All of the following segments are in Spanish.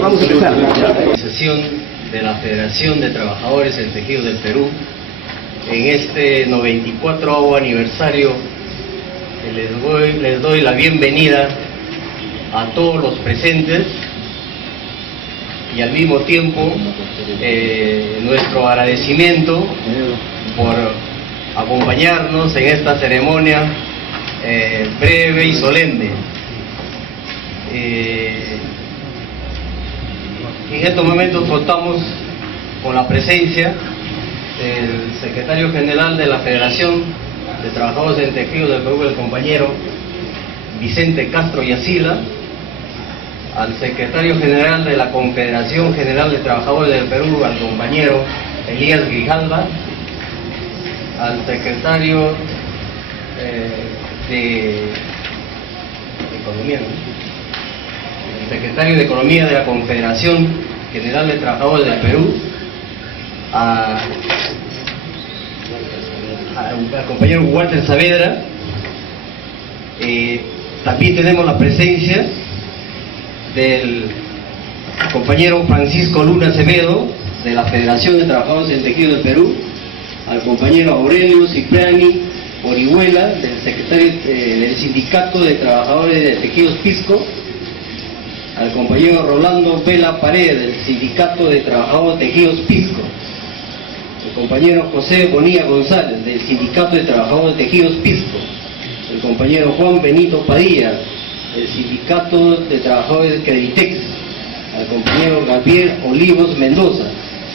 Vamos a empezar. Sesión de la Federación de Trabajadores del Tejido del Perú, en este 94º aniversario, les doy la bienvenida a todos los presentes y al mismo tiempo nuestro agradecimiento por acompañarnos en esta ceremonia breve y solemne. En estos momentos contamos con la presencia del secretario general de la Federación de Trabajadores del Tejido del Perú, el compañero Vicente Castro Yacila, al secretario general de la Confederación General de Trabajadores del Perú, al compañero Elías Grijalva, al secretario de Economía, el secretario de Economía de la Confederación General de Trabajadores del Perú, al compañero Walter Saavedra. También tenemos la presencia del compañero Francisco Luna Acevedo, de la Federación de Trabajadores del Tejido del Perú, al compañero Aurelio Cipriani Orihuela, del Sindicato de Trabajadores de Tejidos Pisco, al compañero Rolando Vela Paredes, del Sindicato de Trabajadores de Tejidos Pisco, el compañero José Bonilla González, del Sindicato de Trabajadores de Tejidos Pisco, el compañero Juan Benito Padilla, del Sindicato de Trabajadores de Creditex, al compañero Gabriel Olivos Mendoza,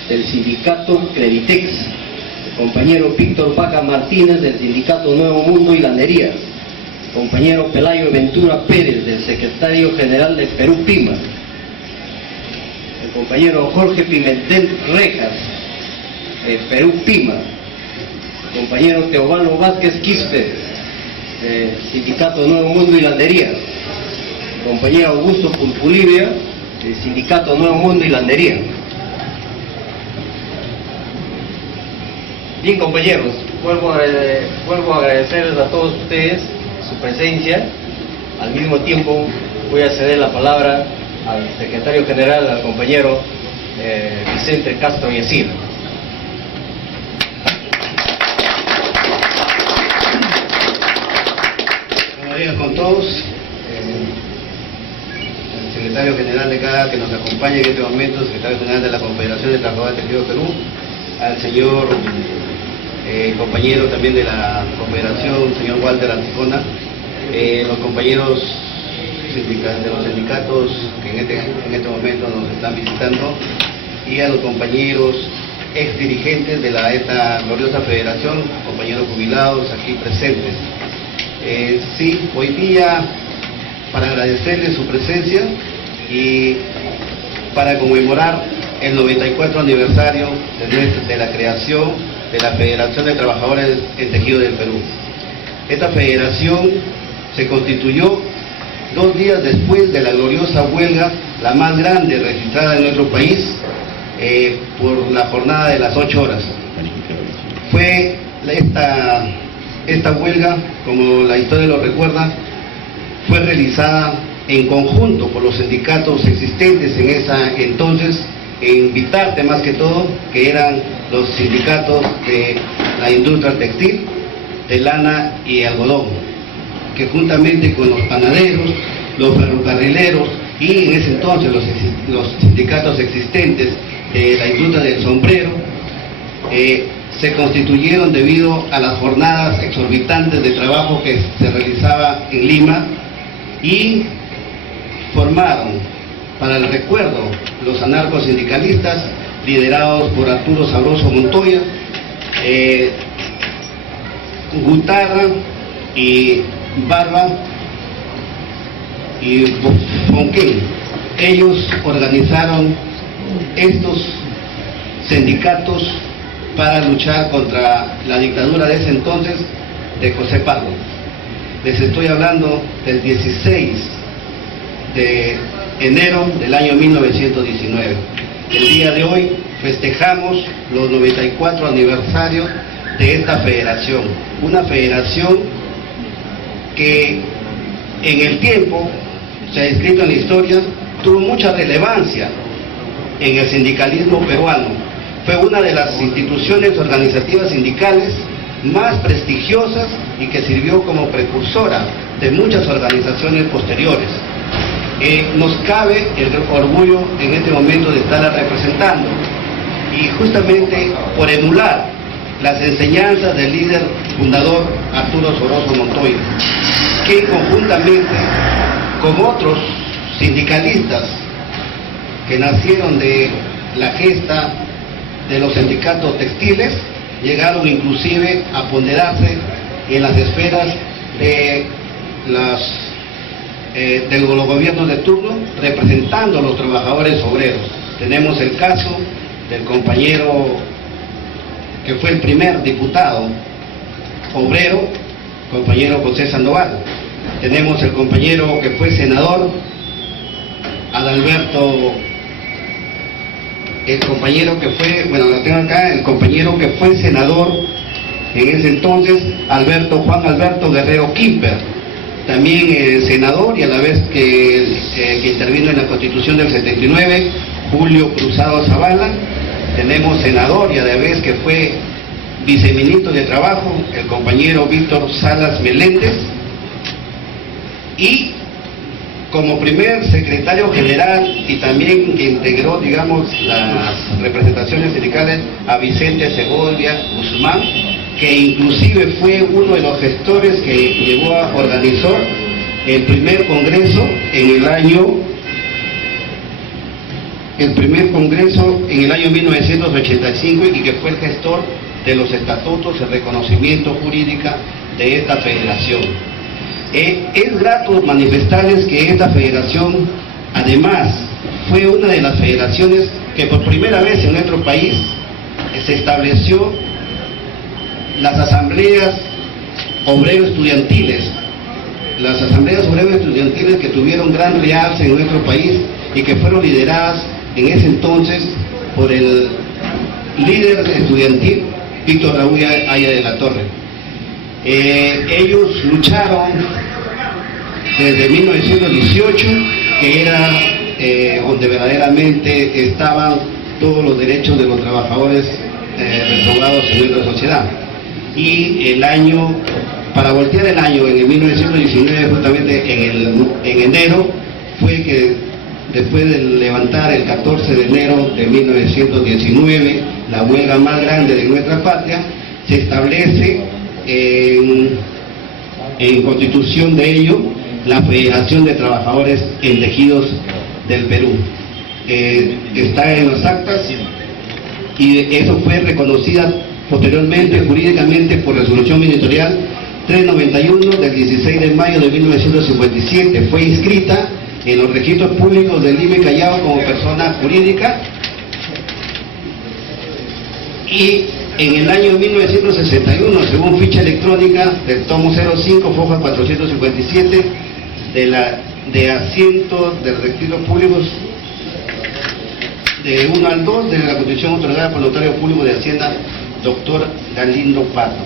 del Sindicato Creditex, el compañero Víctor Vaca Martínez, del Sindicato Nuevo Mundo y Landería, el compañero Pelayo Ventura Pérez, del Secretario General de Perú Pima, el compañero Jorge Pimentel Rejas, de Perú Pima, el compañero Teobaldo Vázquez Quispe, del Sindicato Nuevo Mundo y Landería, el compañero Augusto Pulpulivia, del Sindicato Nuevo Mundo y Landería. Bien, compañeros, vuelvo a agradecerles a todos ustedes su presencia. Al mismo tiempo voy a ceder la palabra al secretario general, al compañero Vicente Castro Yacila. Buenos días con todos. El secretario general de cada que nos acompaña en este momento, el secretario general de la Confederación de Trabajadores del Tejido de Perú, al señor compañero también de la Confederación, señor Walter Anticona, los compañeros de los sindicatos que en este momento nos están visitando, y a los compañeros ex dirigentes de esta gloriosa federación, compañeros jubilados aquí presentes. Sí, hoy día, para agradecerles su presencia y para conmemorar el 94 aniversario de la creación de la Federación de Trabajadores del Tejido del Perú. Esta federación se constituyó 2 días después de la gloriosa huelga, la más grande registrada en nuestro país, por la jornada de las 8 horas. Fue esta huelga, como la historia lo recuerda, fue realizada en conjunto por los sindicatos existentes en esa entonces, en Vitarte más que todo, que eran los sindicatos de la industria textil, de lana y algodón, que juntamente con los panaderos, los ferrocarrileros y en ese entonces los sindicatos existentes de la industria del sombrero, se constituyeron debido a las jornadas exorbitantes de trabajo que se realizaba en Lima, y formaron, para el recuerdo, los anarcosindicalistas liderados por Arturo Sabroso Montoya, Gutarra, y Barba y Fonquén. Ellos organizaron estos sindicatos para luchar contra la dictadura de ese entonces de José Pardo. Les estoy hablando del 16 de enero del año 1919. El día de hoy festejamos los 94 aniversarios de esta federación, una federación que en el tiempo, se ha escrito en la historia, tuvo mucha relevancia en el sindicalismo peruano. Fue una de las instituciones organizativas sindicales más prestigiosas y que sirvió como precursora de muchas organizaciones posteriores. Nos cabe el orgullo en este momento de estarla representando, y justamente por emular las enseñanzas del líder fundador Arturo Soroso Montoya, que conjuntamente con otros sindicalistas que nacieron de la gesta de los sindicatos textiles, llegaron inclusive a ponderarse en las esferas de los gobiernos de turno, representando a los trabajadores obreros. Tenemos el caso del compañero que fue el primer diputado obrero, compañero José Sandoval. Tenemos el compañero que fue senador, Adalberto, el compañero que fue, bueno, lo tengo acá, el compañero que fue senador en ese entonces, Juan Alberto Guerrero Quimper, también senador, y a la vez que intervino en la Constitución del 79, Julio Cruzado Zavala. Tenemos senador y a la vez que fue viceministro de Trabajo, el compañero Víctor Salas Meléndez, y como primer secretario general y también que integró, digamos, las representaciones sindicales, a Vicente Segovia Guzmán, que inclusive fue uno de los gestores que llevó a organizar el primer congreso en el año 1985, y que fue el gestor de los estatutos y reconocimiento jurídico de esta federación. Es grato manifestarles que esta federación, además, fue una de las federaciones que por primera vez en nuestro país se estableció las asambleas obrero-estudiantiles, las asambleas obrero-estudiantiles que tuvieron gran realce en nuestro país y que fueron lideradas en ese entonces por el líder estudiantil Víctor Raúl Aya de la Torre. Ellos lucharon desde 1918, que era donde verdaderamente estaban todos los derechos de los trabajadores reprobados en nuestra sociedad. Y el año, para voltear el año, en el 1919, justamente en enero, fue que después de levantar el 14 de enero de 1919, la huelga más grande de nuestra patria, se establece en constitución de ello la Federación de Trabajadores en Tejidos del Perú. Está en las actas, y eso fue reconocida posteriormente jurídicamente por resolución ministerial 391 del 16 de mayo de 1957. Fue inscrita en los registros públicos del IME Callao como persona jurídica, y en el año 1961, según ficha electrónica del tomo 05, foja 457 de asientos de registros públicos de 1 al 2 de la Constitución otorgada por el notario público de Hacienda, doctor Galindo Pato.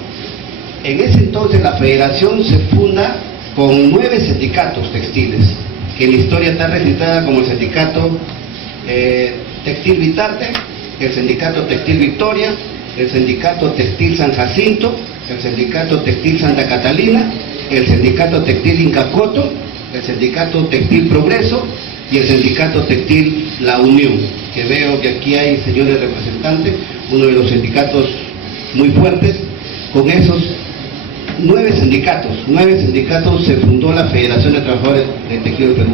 En ese entonces la federación se funda con 9 sindicatos textiles, que en la historia está registrada como el sindicato Textil Vitarte, el sindicato Textil Victoria, el sindicato Textil San Jacinto, el sindicato Textil Santa Catalina, el sindicato Textil Incacoto, el sindicato Textil Progreso y el sindicato Textil La Unión, que veo que aquí hay señores representantes, uno de los sindicatos muy fuertes. Con esos 9 sindicatos se fundó la Federación de Trabajadores del Tejido del Perú.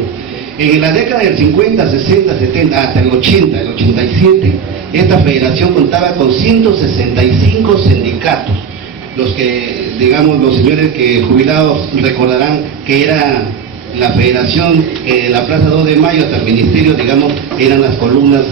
En la década del 50, 60, 70, hasta el 80, el 87, esta federación contaba con 165 sindicatos, los que, digamos, los señores que jubilados recordarán que era la federación, la Plaza 2 de Mayo hasta el ministerio, digamos, eran las columnas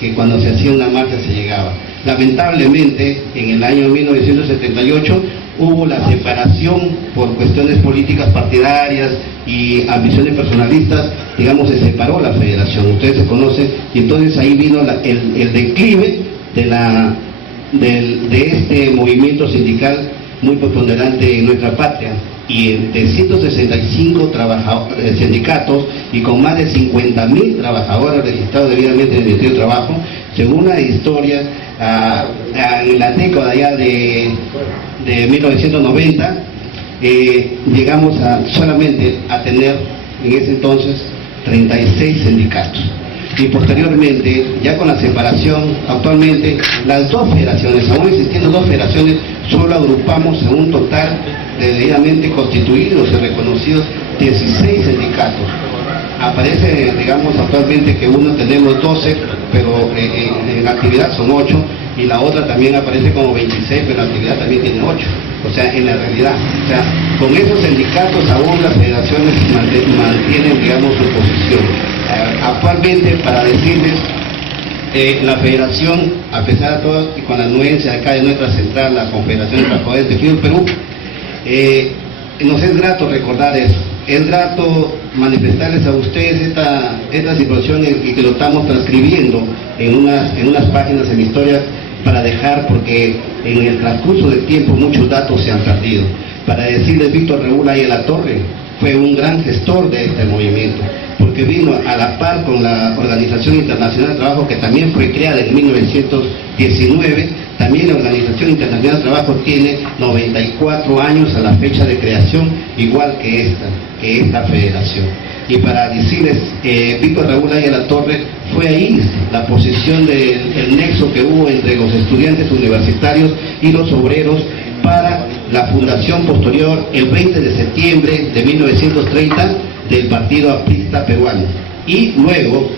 que cuando se hacía una marcha se llegaba. Lamentablemente, en el año 1978 hubo la separación por cuestiones políticas partidarias y ambiciones personalistas, digamos, se separó la federación, ustedes se conocen, y entonces ahí vino el declive de este movimiento sindical muy preponderante en nuestra patria, y de 165 sindicatos y con más de 50.000 trabajadores registrados debidamente en el Ministerio de Trabajo, según la historia, en la década ya de 1990, llegamos solamente a tener en ese entonces 36 sindicatos. Y posteriormente, ya con la separación, actualmente las dos federaciones, aún existiendo dos federaciones, solo agrupamos en un total de debidamente constituidos y reconocidos 16 sindicatos. Aparece, digamos, actualmente que uno tenemos 12, pero en actividad son 8, y la otra también aparece como 26, pero en actividad también tiene 8. O sea, en la realidad, o sea, con esos sindicatos aún las federaciones mantienen, digamos, su posición. Actualmente, para decirles, la federación, a pesar de todo, y con la anuencia acá de nuestra central, la Confederación de Trabajadores del Tejido del Perú, nos es grato recordar eso, es grato manifestarles a ustedes esta situación y que lo estamos transcribiendo en unas páginas en la historia para dejar, porque en el transcurso del tiempo muchos datos se han perdido. Para decirles, Víctor Raúl Ayala-Torre fue un gran gestor de este movimiento, porque vino a la par con la Organización Internacional de Trabajo, que también fue creada en 1919, también la Organización Internacional de Trabajo tiene 94 años a la fecha de creación, igual que esta federación. Y para decirles, Víctor Raúl Ayala-Torre, fue ahí la posición del nexo que hubo entre los estudiantes universitarios y los obreros para la fundación posterior, el 20 de septiembre de 1930, del Partido Aprista Peruano. Y luego,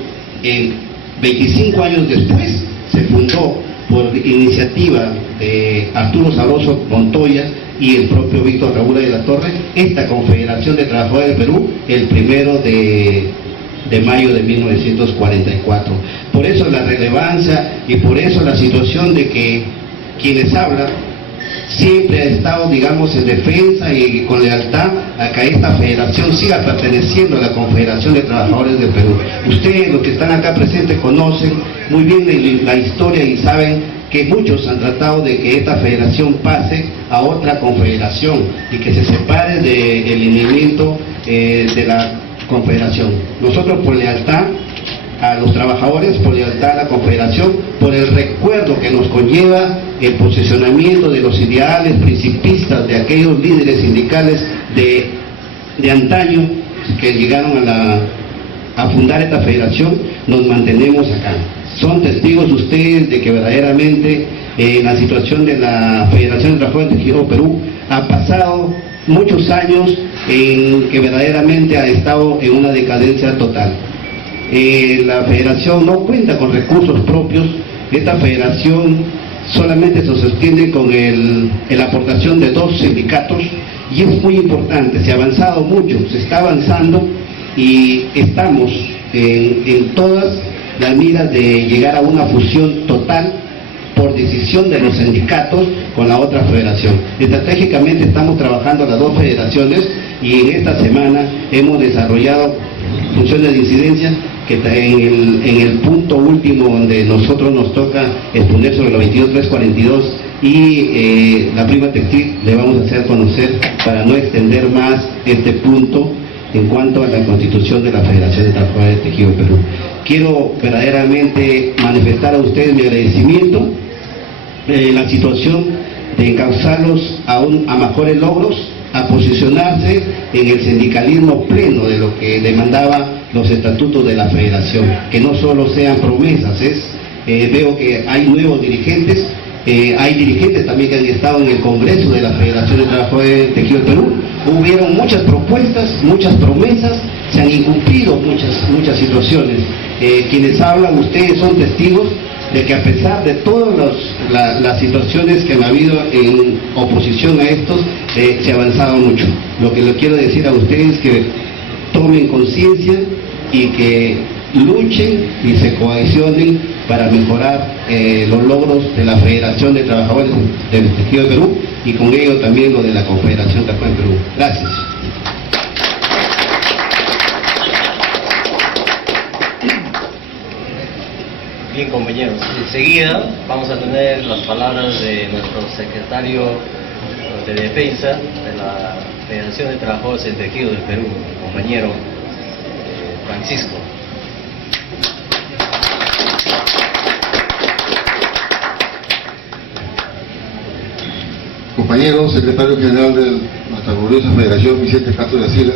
25 años después, se fundó por iniciativa de Arturo Sabroso Montoya y el propio Víctor Raúl Ayala-Torre esta Confederación de Trabajadores del Perú, el 1 de mayo de 1944. Por eso la relevancia y por eso la situación de que quienes hablan siempre ha estado, digamos, en defensa y con lealtad a que esta federación siga perteneciendo a la Confederación de Trabajadores del Perú. Ustedes, los que están acá presentes, conocen muy bien la historia y saben que muchos han tratado de que esta federación pase a otra confederación y que se separe del lineamiento de la confederación. Nosotros, por lealtad a los trabajadores, por lealtad a la confederación, por el recuerdo que nos conlleva el posicionamiento de los ideales principistas de aquellos líderes sindicales de antaño que llegaron a fundar esta federación, nos mantenemos acá. Son testigos ustedes de que verdaderamente la situación de la Federación de Trabajadores del Tejido Perú ha pasado muchos años en que verdaderamente ha estado en una decadencia total. La federación no cuenta con recursos propios. Esta federación solamente se sostiene con la aportación de 2 sindicatos, y es muy importante, se ha avanzado mucho, se está avanzando y estamos en todas las miras de llegar a una fusión total por decisión de los sindicatos con la otra federación. Estratégicamente estamos trabajando las 2 federaciones y en esta semana hemos desarrollado funciones de incidencia que en el punto último donde nosotros nos toca exponer sobre los 22.342 y la prima textil le vamos a hacer conocer para no extender más este punto en cuanto a la constitución de la Federación de Trabajadores del Tejido Perú. Quiero verdaderamente manifestar a ustedes mi agradecimiento, la situación de encauzarlos a mejores logros, a posicionarse en el sindicalismo pleno de lo que demandaba los estatutos de la federación, que no solo sean promesas. Veo que hay nuevos dirigentes, hay dirigentes también que han estado en el Congreso de la Federación de Trabajadores del Tejido del Perú. Hubieron muchas propuestas, muchas promesas, se han incumplido muchas situaciones. Quienes hablan, ustedes son testigos de que a pesar de todas las situaciones que han habido en oposición a estos, se avanzaba mucho. Lo que le quiero decir a ustedes es que tomen conciencia y que luchen y se cohesionen para mejorar los logros de la Federación de Trabajadores del Tejido de Perú y con ello también lo de la Confederación Trabajadora en Perú. Gracias. Bien, compañeros, enseguida vamos a tener las palabras de nuestro secretario de Defensa de la Federación de Trabajadores del Tejido del Perú, el compañero Francisco. Compañero secretario general de nuestra gloriosa Federación, Vicente Castro de Asila,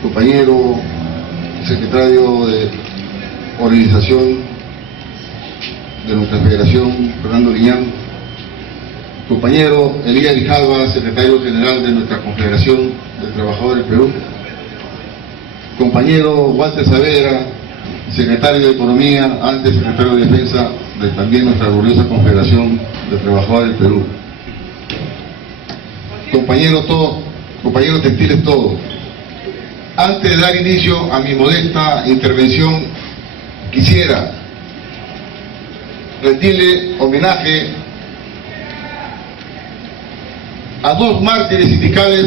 compañero secretario de organización de nuestra Federación, Fernando Liñán, compañero Elías Grijalva, secretario general de nuestra Confederación de Trabajadores del Perú, compañero Walter Saavedra, secretario de Economía, antes secretario de Defensa de también nuestra gloriosa Confederación de Trabajadores del Perú, compañeros todos, compañeros textiles todos. Antes de dar inicio a mi modesta intervención, quisiera rendirle homenaje a dos mártires sindicales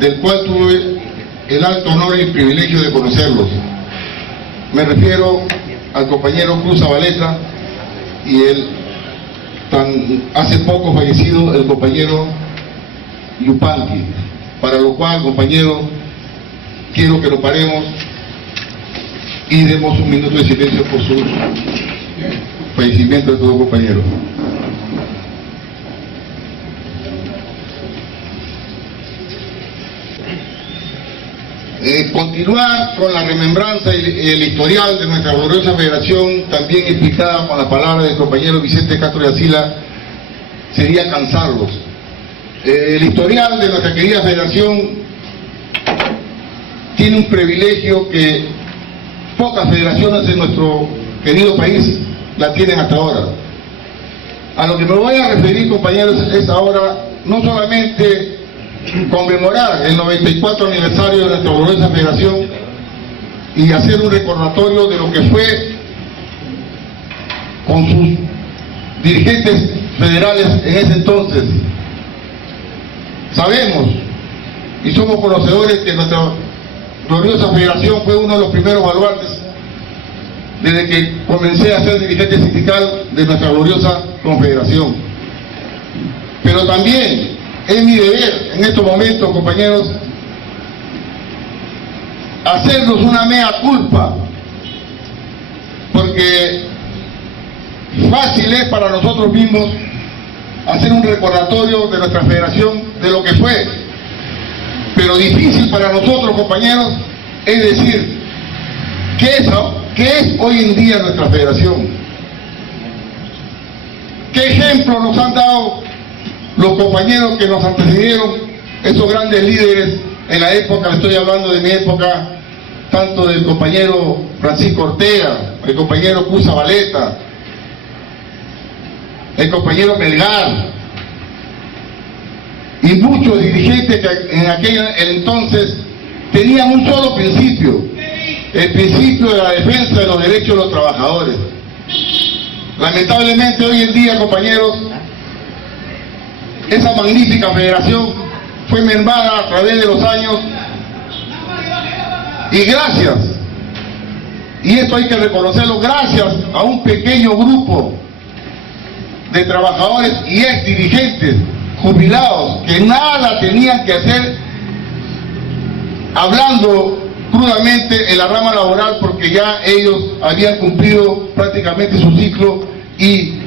del cual tuve el alto honor y privilegio de conocerlos. Me refiero al compañero Cruz Zabaleta y el hace poco fallecido el compañero Yupanqui, para lo cual, compañero, quiero que lo paremos y demos un minuto de silencio por su fallecimiento de todo compañero. Continuar con la remembranza y el historial de nuestra gloriosa federación, también explicada con la palabra del compañero Vicente Castro de Asila, sería cansarlos. El historial de nuestra querida federación tiene un privilegio que pocas federaciones en nuestro querido país la tienen hasta ahora. A lo que me voy a referir, compañeros, es ahora no solamente conmemorar el 94 aniversario de nuestra gloriosa federación y hacer un recordatorio de lo que fue con sus dirigentes federales en ese entonces. Sabemos y somos conocedores que nuestra gloriosa federación fue uno de los primeros baluartes desde que comencé a ser dirigente sindical de nuestra gloriosa confederación. Pero también es mi deber en estos momentos, compañeros, hacernos una mea culpa, porque fácil es para nosotros mismos hacer un recordatorio de nuestra federación de lo que fue, pero difícil para nosotros, compañeros, es decir ¿qué es hoy en día nuestra federación? ¿Qué ejemplo nos han dado los compañeros que nos antecedieron, esos grandes líderes en la época? Estoy hablando de mi época, tanto del compañero Francisco Ortega, el compañero Cruz Zabaleta, el compañero Melgar y muchos dirigentes que en aquel entonces tenían un solo principio, el principio de la defensa de los derechos de los trabajadores. Lamentablemente hoy en día, compañeros, esa magnífica federación fue mermada a través de los años y gracias, y esto hay que reconocerlo, gracias a un pequeño grupo de trabajadores y ex dirigentes jubilados que nada tenían que hacer, hablando crudamente en la rama laboral, porque ya ellos habían cumplido prácticamente su ciclo y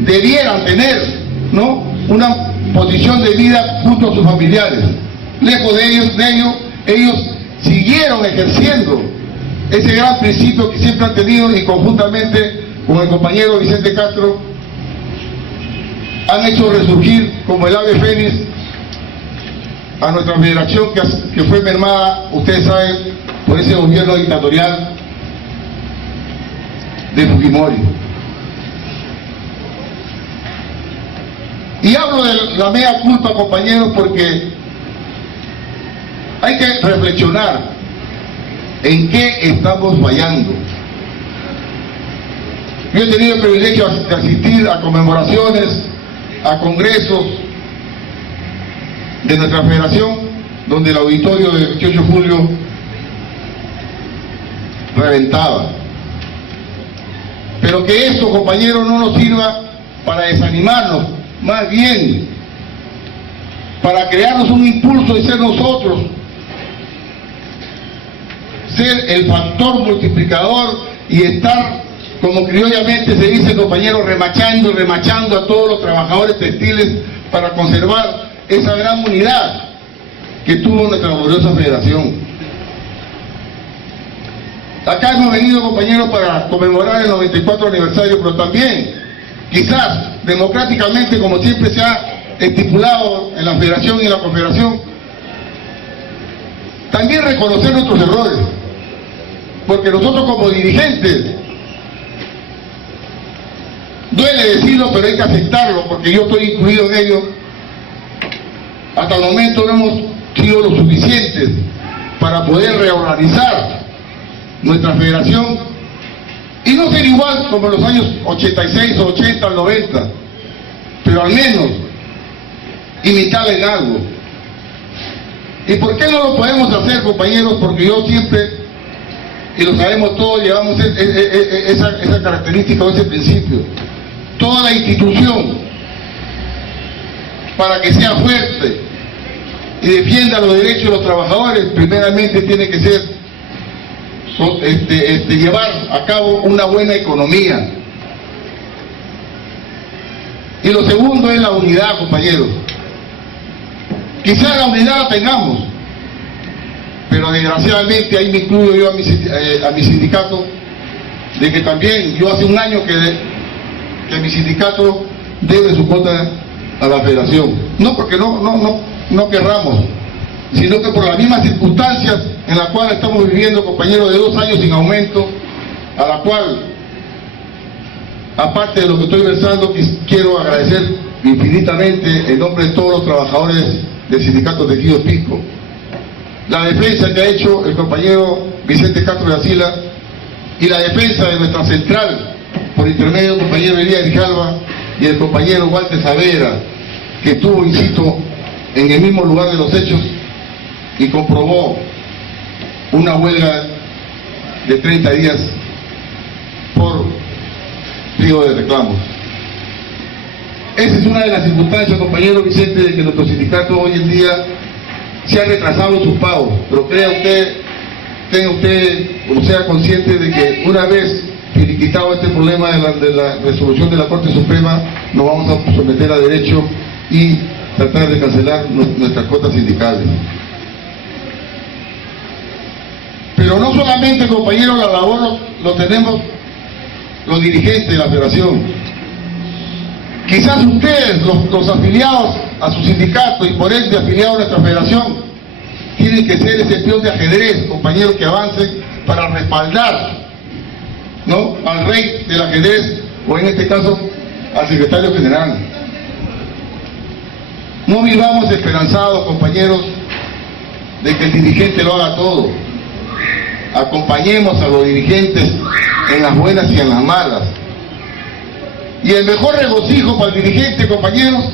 debieran tener, ¿no?, una posición de vida junto a sus familiares. Lejos de ellos siguieron ejerciendo ese gran principio que siempre han tenido, y conjuntamente con el compañero Vicente Castro han hecho resurgir como el ave fénix a nuestra federación que fue mermada, ustedes saben, por ese gobierno dictatorial de Fujimori. Y hablo de la mea culpa, compañeros, porque hay que reflexionar en qué estamos fallando. Yo he tenido el privilegio de asistir a conmemoraciones, a congresos de nuestra federación, donde el auditorio del 28 de julio reventaba. Pero que esto, compañeros, no nos sirva para desanimarnos, más bien para crearnos un impulso de ser nosotros, ser el factor multiplicador y estar, como criollamente se dice, compañeros, remachando a todos los trabajadores textiles para conservar esa gran unidad que tuvo nuestra gloriosa federación. Acá hemos venido, compañeros, para conmemorar el 94 aniversario, pero también, quizás, democráticamente, como siempre se ha estipulado en la federación y en la confederación, también reconocer nuestros errores, porque nosotros como dirigentes, duele decirlo, pero hay que aceptarlo, porque yo estoy incluido en ello. Hasta el momento no hemos sido lo suficientes para poder reorganizar nuestra federación y no ser igual como en los años 86 o 80 al 90, pero al menos imitarla en algo. ¿Y por qué no lo podemos hacer, compañeros? Porque yo siempre, y lo sabemos todos, llevamos esa característica o ese principio. Toda la institución, para que sea fuerte y defienda los derechos de los trabajadores, primeramente tiene que ser llevar a cabo una buena economía. Y lo segundo es la unidad, compañeros. Quizás la unidad la tengamos, pero desgraciadamente ahí me incluyo yo a mi sindicato, de que también yo hace un año que mi sindicato debe su cuota a la federación. No porque no querramos, sino que por las mismas circunstancias en las cuales estamos viviendo, compañeros, de 2 años sin aumento, a la cual, aparte de lo que estoy versando, quiero agradecer infinitamente en nombre de todos los trabajadores del sindicato Tejidos Pisco, la defensa que ha hecho el compañero Vicente Castro de Asila y la defensa de nuestra central por intermedio del compañero Elías Grijalva y el compañero Walter Saavedra, que estuvo, insisto, en el mismo lugar de los hechos y comprobó una huelga de 30 días por pliego de reclamos. Esa es una de las circunstancias, compañero Vicente, de que nuestro sindicato hoy en día se ha retrasado en sus pagos, pero tenga usted, o sea consciente de que una vez finiquitado este problema de la resolución de la Corte Suprema, nos vamos a someter a derecho y tratar de cancelar nuestras cuotas sindicales. Pero no solamente, compañeros, la labor lo tenemos los dirigentes de la federación. Quizás ustedes, los afiliados a su sindicato y por ende afiliados a nuestra federación, tienen que ser ese peón de ajedrez, compañeros, que avancen para respaldar, ¿no?, al rey del ajedrez, o en este caso al secretario general. No vivamos esperanzados, compañeros, de que el dirigente lo haga todo. Acompañemos a los dirigentes en las buenas y en las malas. Y el mejor regocijo para el dirigente, compañeros,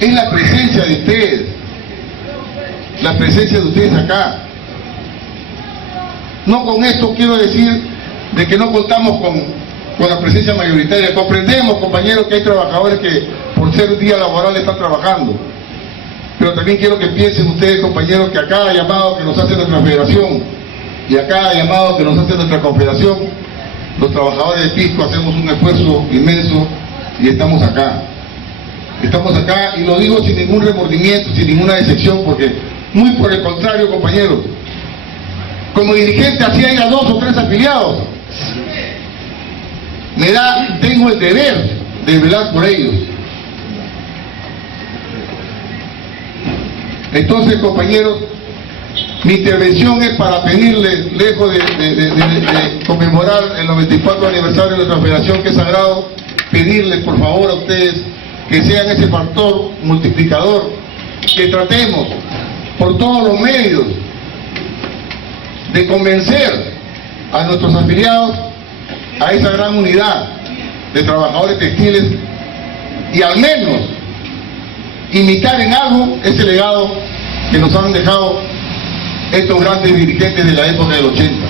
es la presencia de ustedes, la presencia de ustedes acá. No con esto quiero decir de que no contamos con la presencia mayoritaria. Comprendemos, compañeros, que hay trabajadores que por ser un día laboral están trabajando. Pero también quiero que piensen ustedes, compañeros, que a cada llamado que nos hace nuestra federación y a cada llamado que nos hace nuestra confederación, los trabajadores de Pisco hacemos un esfuerzo inmenso y estamos acá. Estamos acá, y lo digo sin ningún remordimiento, sin ninguna decepción, porque muy por el contrario, compañeros, como dirigente así haya 2 o 3 afiliados, tengo el deber de velar por ellos. Entonces, compañeros, mi intervención es para pedirles, lejos de conmemorar el 94 aniversario de nuestra federación, que es sagrado, pedirles por favor a ustedes que sean ese factor multiplicador, que tratemos por todos los medios de convencer a nuestros afiliados a esa gran unidad de trabajadores textiles y al menos imitar en algo ese legado que nos han dejado estos grandes dirigentes de la época del 80.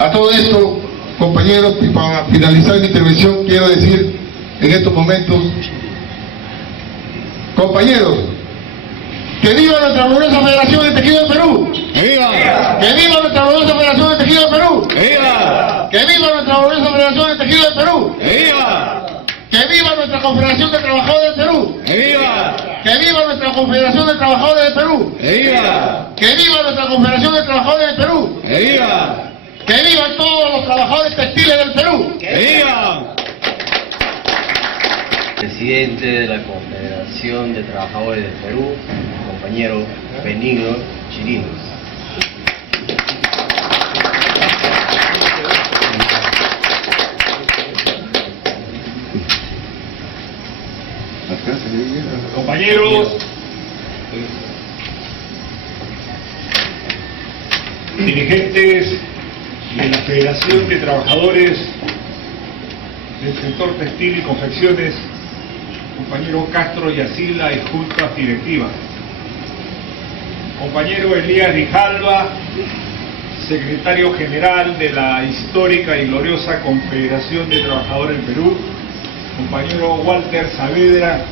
A todo esto, compañeros, y para finalizar mi intervención quiero decir en estos momentos, compañeros, ¡que viva nuestra gloriosa Federación de Tejido del Perú! ¡Viva! ¡Que viva nuestra gloriosa Federación de Tejido del Perú! ¡Viva! ¡Que viva nuestra gloriosa Federación de Tejido del Perú! ¡Viva! ¡Que viva nuestra Confederación de Trabajadores del Perú! ¡Viva! ¡Que viva nuestra Confederación de Trabajadores del Perú! ¡Viva! ¡Que viva nuestra Confederación de Trabajadores del Perú! ¡Viva! ¡Que vivan todos los trabajadores textiles del Perú! ¡Viva! Presidente de la Confederación de Trabajadores del Perú, compañero Benigno Chirinos. Compañeros, dirigentes de la Federación de Trabajadores del sector textil y confecciones, compañero Castro Yacila y juntas directivas, compañero Elías Grijalva, secretario general de la histórica y gloriosa Confederación de Trabajadores del Perú, compañero Walter Saavedra,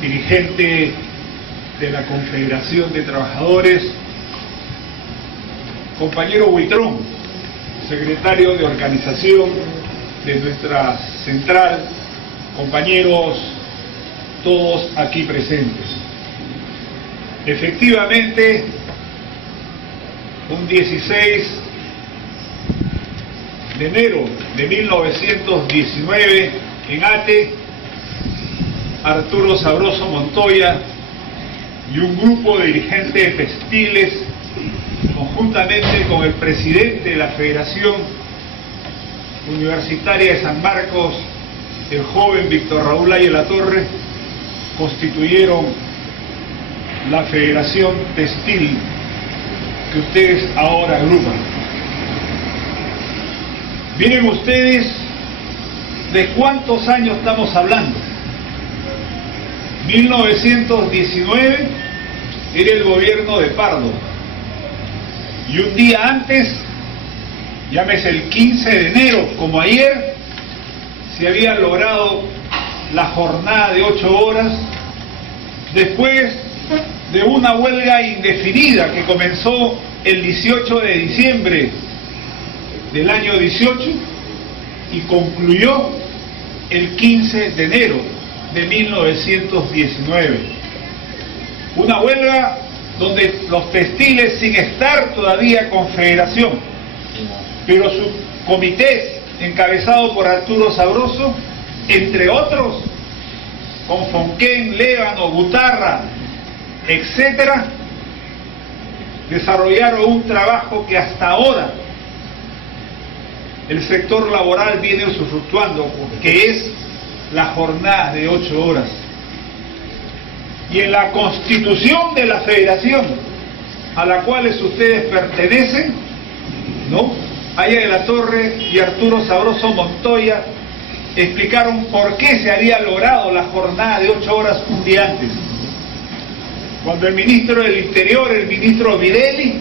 dirigente de la Confederación de Trabajadores, compañero Huitrón, secretario de organización de nuestra central, compañeros todos aquí presentes. Efectivamente, un 16 de enero de 1919 en Ate, Arturo Sabroso Montoya y un grupo de dirigentes textiles, conjuntamente con el presidente de la Federación Universitaria de San Marcos, el joven Víctor Raúl Ayala Torre, constituyeron la Federación Textil que ustedes ahora agrupan. Miren ustedes de cuántos años estamos hablando. 1919 era el gobierno de Pardo, y un día antes, llámese el 15 de enero, como ayer, se había logrado la jornada de 8 horas, después de una huelga indefinida que comenzó el 18 de diciembre del año 18 y concluyó el 15 de enero de 1919. Una huelga donde los textiles, sin estar todavía confederación, pero su comité encabezado por Arturo Sabroso, entre otros, con Fonquén, Lébano, Gutarra, etcétera, desarrollaron un trabajo que hasta ahora el sector laboral viene usufructuando, que es la jornada de 8 horas. Y en la constitución de la federación a la cual ustedes pertenecen, ¿no?, Ayala Torre y Arturo Sabroso Montoya explicaron por qué se había logrado la jornada de 8 horas un día antes. Cuando el ministro del Interior, el ministro Videli,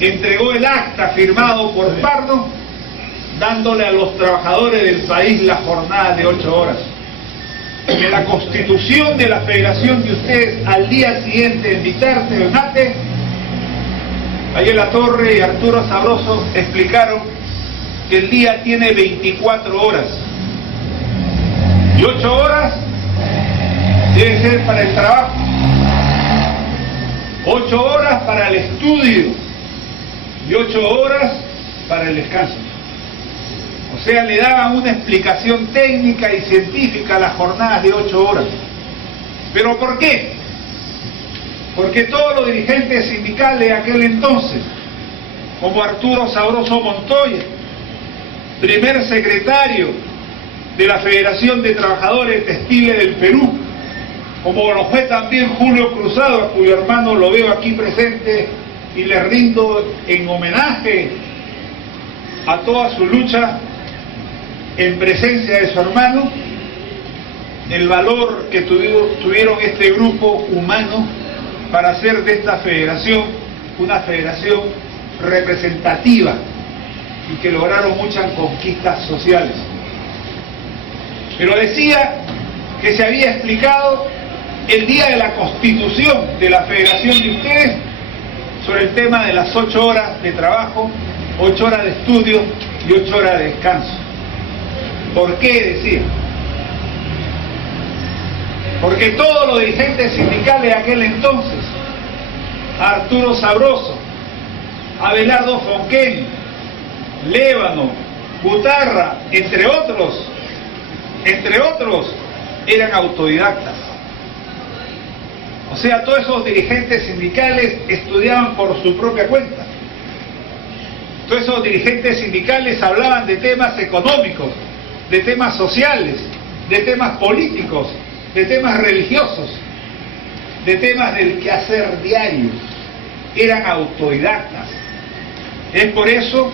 entregó el acta firmado por Pardo, dándole a los trabajadores del país la jornada de 8 horas. En la constitución de la federación que ustedes al día siguiente de invitarse en Ate, Ayala Torre y Arturo Sabroso explicaron que el día tiene 24 horas y 8 horas debe ser para el trabajo, 8 horas para el estudio y 8 horas para el descanso. O sea, le daban una explicación técnica y científica a las jornadas de 8 horas. ¿Pero por qué? Porque todos los dirigentes sindicales de aquel entonces, como Arturo Sabroso Montoya, primer secretario de la Federación de Trabajadores Textiles del Perú, como lo fue también Julio Cruzado, a cuyo hermano lo veo aquí presente y le rindo en homenaje a toda su lucha en presencia de su hermano, el valor que tuvieron este grupo humano para hacer de esta federación una federación representativa y que lograron muchas conquistas sociales. Pero decía que se había explicado el día de la constitución de la federación de ustedes sobre el tema de las 8 horas de trabajo, 8 horas de estudio y 8 horas de descanso. ¿Por qué decía? Porque todos los dirigentes sindicales de aquel entonces, Arturo Sabroso, Abelardo Fonquén, Lévano, Butarra, entre otros, eran autodidactas. O sea, todos esos dirigentes sindicales estudiaban por su propia cuenta. Todos esos dirigentes sindicales hablaban de temas económicos, de temas sociales, de temas políticos, de temas religiosos, de temas del quehacer diario. Eran autodidactas. Es por eso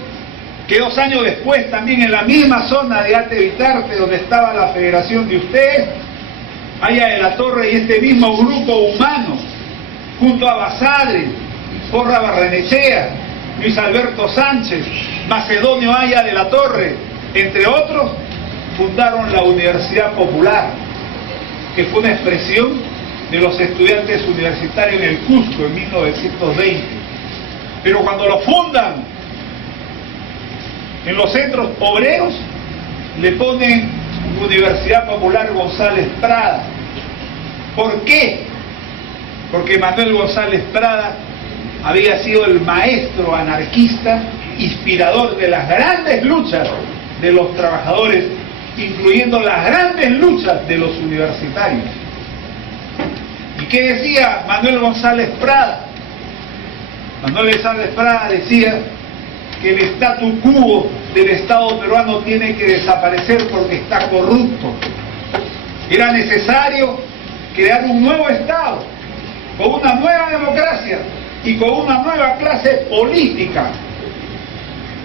que 2 años después, también en la misma zona de Ate Vitarte, donde estaba la federación de ustedes, Aya de la Torre y este mismo grupo humano, junto a Basadre, Porra Barrenechea, Luis Alberto Sánchez, Macedonio Aya de la Torre, entre otros, fundaron la Universidad Popular, que fue una expresión de los estudiantes universitarios en el Cusco en 1920. Pero cuando lo fundan en los centros obreros, le ponen Universidad Popular González Prada. ¿Por qué? Porque Manuel González Prada había sido el maestro anarquista, inspirador de las grandes luchas de los trabajadores, incluyendo las grandes luchas de los universitarios. ¿Y qué decía Manuel González Prada? Manuel González Prada decía que el statu quo del Estado peruano tiene que desaparecer porque está corrupto. Era necesario crear un nuevo Estado, con una nueva democracia y con una nueva clase política.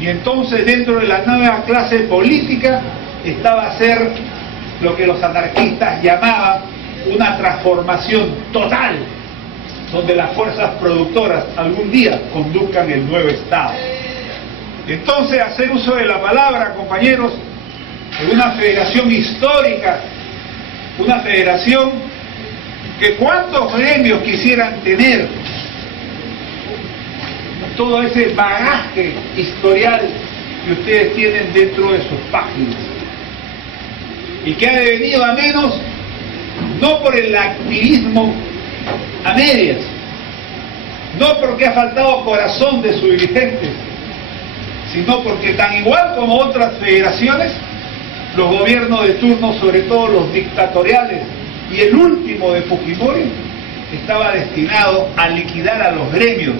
Y entonces dentro de la nueva clase política estaba a ser lo que los anarquistas llamaban una transformación total, donde las fuerzas productoras algún día conduzcan el nuevo Estado. Entonces, hacer uso de la palabra, compañeros, de una federación histórica, una federación que cuántos gremios quisieran tener todo ese bagaje historial que ustedes tienen dentro de sus páginas, y que ha devenido a menos no por el activismo a medias, no porque ha faltado corazón de sus dirigentes, sino porque tan igual como otras federaciones, los gobiernos de turno, sobre todo los dictatoriales, y el último de Fujimori, estaba destinado a liquidar a los gremios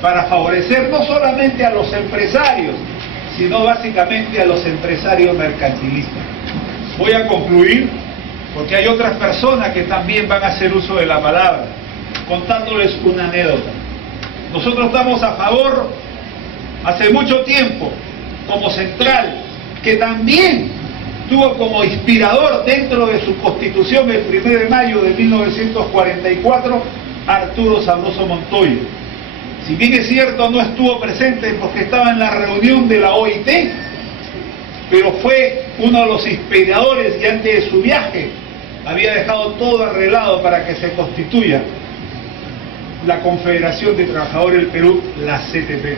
para favorecer no solamente a los empresarios, sino básicamente a los empresarios mercantilistas. Voy a concluir, porque hay otras personas que también van a hacer uso de la palabra, contándoles una anécdota. Nosotros estamos a favor, hace mucho tiempo, como Central, que también tuvo como inspirador dentro de su constitución el 1 de mayo de 1944, Arturo Sabroso Montoya. Si bien es cierto, no estuvo presente porque estaba en la reunión de la OIT, pero fue uno de los inspiradores y antes de su viaje había dejado todo arreglado para que se constituya la Confederación de Trabajadores del Perú, la CTP.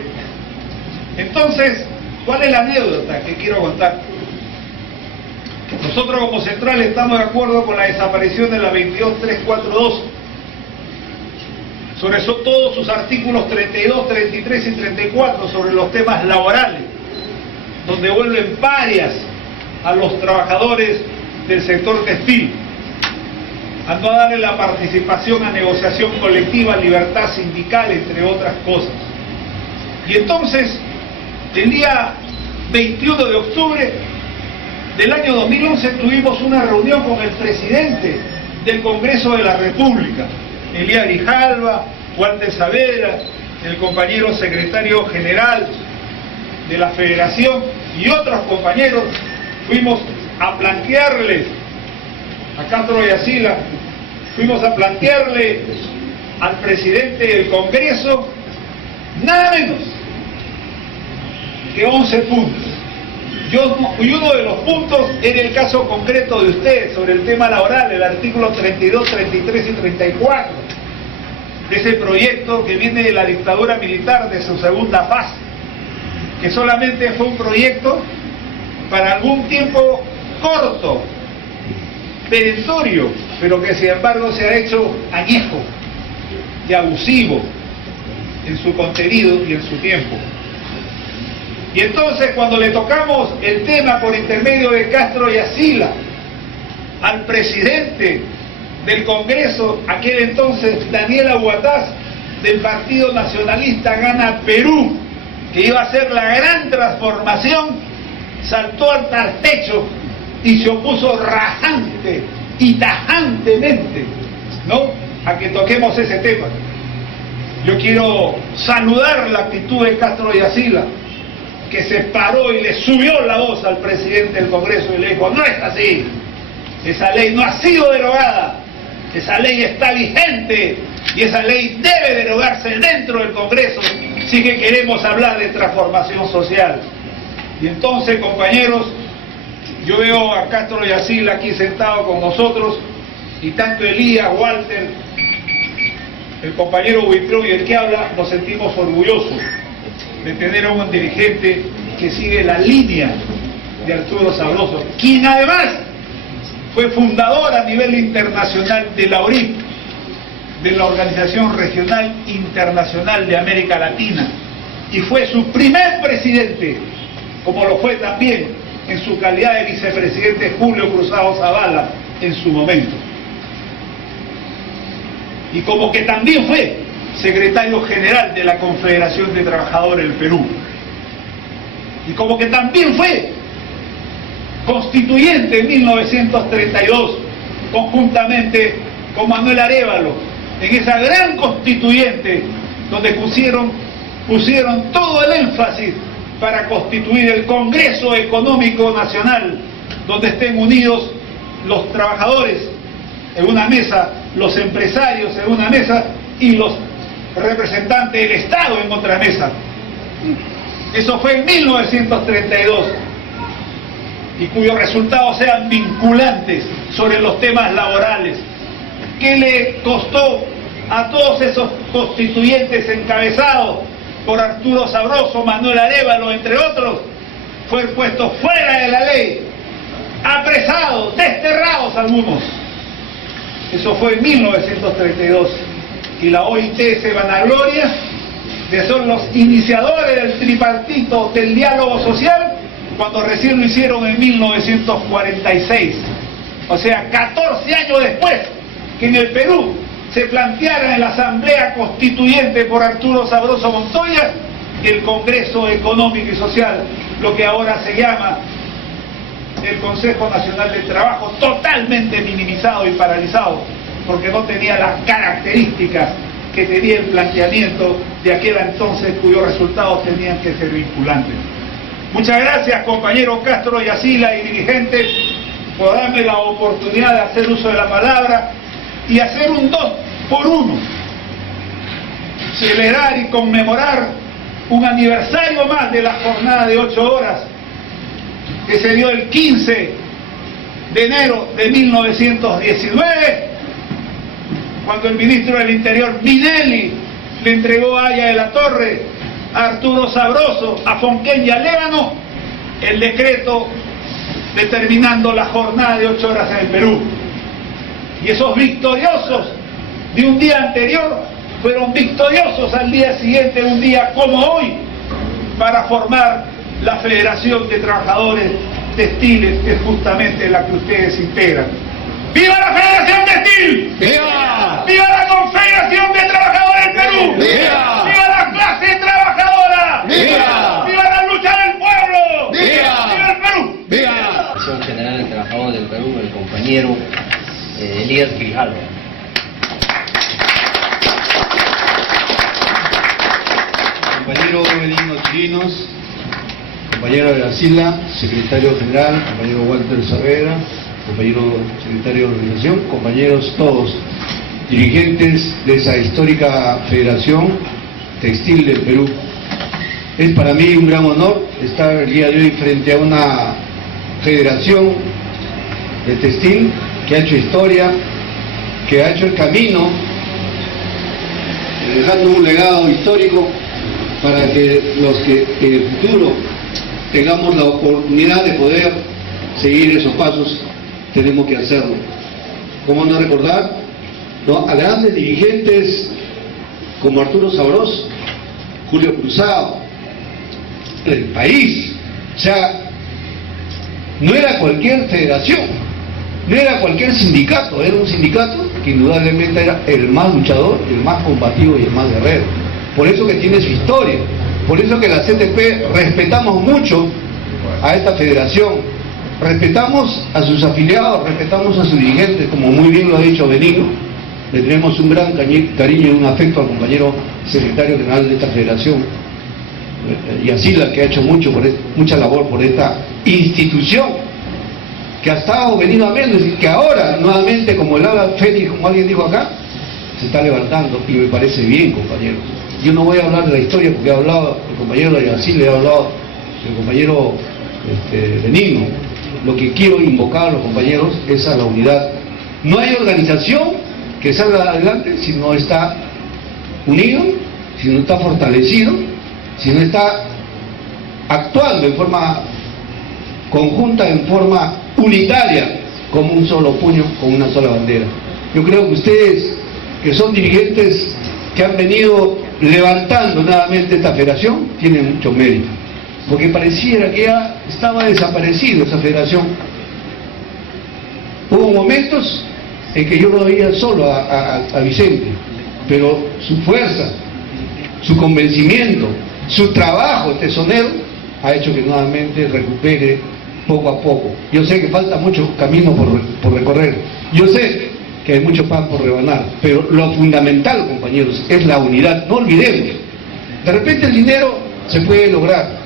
Entonces, ¿cuál es la anécdota que quiero contar? Nosotros como Central estamos de acuerdo con la desaparición de la 22342, sobre todos sus artículos 32, 33 y 34 sobre los temas laborales, donde vuelven parias a los trabajadores del sector textil, a no darle la participación a negociación colectiva, libertad sindical, entre otras cosas. Y entonces, el día 21 de octubre, del año 2011 tuvimos una reunión con el presidente del Congreso de la República, Elías Grijalva, Walter Saavedra, el compañero secretario general de la Federación y otros compañeros. Fuimos a plantearle a Castro Yacila, fuimos a plantearle al presidente del Congreso nada menos que 11 puntos. Y uno de los puntos era el caso concreto de ustedes sobre el tema laboral, el artículo 32, 33 y 34 de ese proyecto que viene de la dictadura militar de su segunda fase, que solamente fue un proyecto para algún tiempo corto, perentorio, pero que sin embargo se ha hecho añejo y abusivo en su contenido y en su tiempo. Y entonces cuando le tocamos el tema por intermedio de Castro Yacila al presidente del Congreso, aquel entonces Daniel Aguataz, del Partido Nacionalista Gana Perú, que iba a hacer la gran transformación, saltó al techo y se opuso rajante y tajantemente, ¿no?, a que toquemos ese tema. Yo quiero saludar la actitud de Castro Yacila, que se paró y le subió la voz al presidente del Congreso y le dijo: no es así, esa ley no ha sido derogada, esa ley está vigente y esa ley debe derogarse dentro del Congreso si que queremos hablar de transformación social. Y entonces, compañeros, yo veo a Castro Yacila aquí sentado con nosotros, y tanto Elías, Walter, el compañero Huitrón y el que habla, nos sentimos orgullosos de tener a un dirigente que sigue la línea de Arturo Sabroso, quien además fue fundador a nivel internacional de la ORIP, de la Organización Regional Internacional de América Latina, y fue su primer presidente, como lo fue también en su calidad de vicepresidente Julio Cruzado Zavala en su momento. Y como que también fue secretario general de la Confederación de Trabajadores del Perú. Y como que también fue constituyente en 1932, conjuntamente con Manuel Arévalo, en esa gran constituyente donde pusieron todo el énfasis para constituir el Congreso Económico Nacional, donde estén unidos los trabajadores en una mesa, los empresarios en una mesa y los representantes del Estado en otra mesa. Eso fue en 1932, y cuyos resultados sean vinculantes sobre los temas laborales. ¿Qué le costó a todos esos constituyentes encabezados por Arturo Sabroso, Manuel Arévalo, entre otros? Fue puesto fuera de la ley, apresados, desterrados algunos. Eso fue en 1932. Y la OIT se vanagloria de ser los iniciadores del tripartito del diálogo social, cuando recién lo hicieron en 1946. O sea, 14 años después que en el Perú se planteara en la Asamblea Constituyente por Arturo Sabroso Montoya el Congreso Económico y Social, lo que ahora se llama el Consejo Nacional del Trabajo, totalmente minimizado y paralizado, porque no tenía las características que tenía el planteamiento de aquel entonces, cuyos resultados tenían que ser vinculantes. Muchas gracias, compañero Castro Yacila y dirigentes, por darme la oportunidad de hacer uso de la palabra y hacer un 2 por 1. Celebrar y conmemorar un aniversario más de la jornada de 8 horas que se dio el 15 de enero de 1919, cuando el ministro del Interior, Minelli, le entregó a Haya de la Torre, a Arturo Sabroso, a Fonquén y a Lévano el decreto determinando la jornada de 8 horas en el Perú. Y esos victoriosos de un día anterior fueron victoriosos al día siguiente, un día como hoy, para formar la Federación de Trabajadores Textiles, que es justamente la que ustedes integran. ¡Viva la Federación Textil! ¡Viva! ¡Viva la Confederación de Trabajadores del Perú! ¡Viva! ¡Viva la clase trabajadora! ¡Viva! ¡Viva la lucha del pueblo! ¡Viva! ¡Viva el Perú! ¡Viva! compañero Elías Grijalva. Compañero Benigno Chirinos, compañero de la SILA, secretario general, compañero Walter Saavedra, compañero secretario de la organización, compañeros todos, dirigentes de esa histórica Federación Textil del Perú. Es para mí un gran honor estar el día de hoy frente a una federación de textil que ha hecho historia, que ha hecho el camino, dejando un legado histórico para que los que en el futuro tengamos la oportunidad de poder seguir esos pasos, tenemos que hacerlo. ¿Cómo no recordar, no, a grandes dirigentes como Arturo Sabroso, Julio Cruzado, del país? O sea, no era cualquier federación, no era cualquier sindicato, era un sindicato que indudablemente era el más luchador, el más combativo y el más guerrero. Por eso que tiene su historia, por eso que la CTP respetamos mucho a esta federación, respetamos a sus afiliados, respetamos a sus dirigentes, como muy bien lo ha dicho Benigno. Le tenemos un gran cariño y un afecto al compañero secretario general de esta federación, y así la que ha hecho mucha labor por esta institución que ha estado venido a menos y que ahora nuevamente, como el ala Fénix, como alguien dijo acá, se está levantando, y me parece bien, compañeros. Yo no voy a hablar de la historia porque ha hablado el compañero de Yacil, le ha hablado el compañero Benigno. Lo que quiero invocar a los compañeros es a la unidad. No hay organización que salga adelante si no está unido, si no está fortalecido, si no está actuando en forma conjunta, en forma unitaria, como un solo puño, con una sola bandera. Yo creo que ustedes, que son dirigentes que han venido levantando nuevamente esta federación, tienen mucho mérito, porque pareciera que ya estaba desaparecido esa federación. Hubo momentos en que yo lo veía solo a Vicente, pero su fuerza, su convencimiento, su trabajo tesonero ha hecho que nuevamente recupere poco a poco. Yo sé que falta mucho camino por recorrer, yo sé que hay mucho pan por rebanar, pero lo fundamental, compañeros, es la unidad. No olvidemos, de repente el dinero se puede lograr,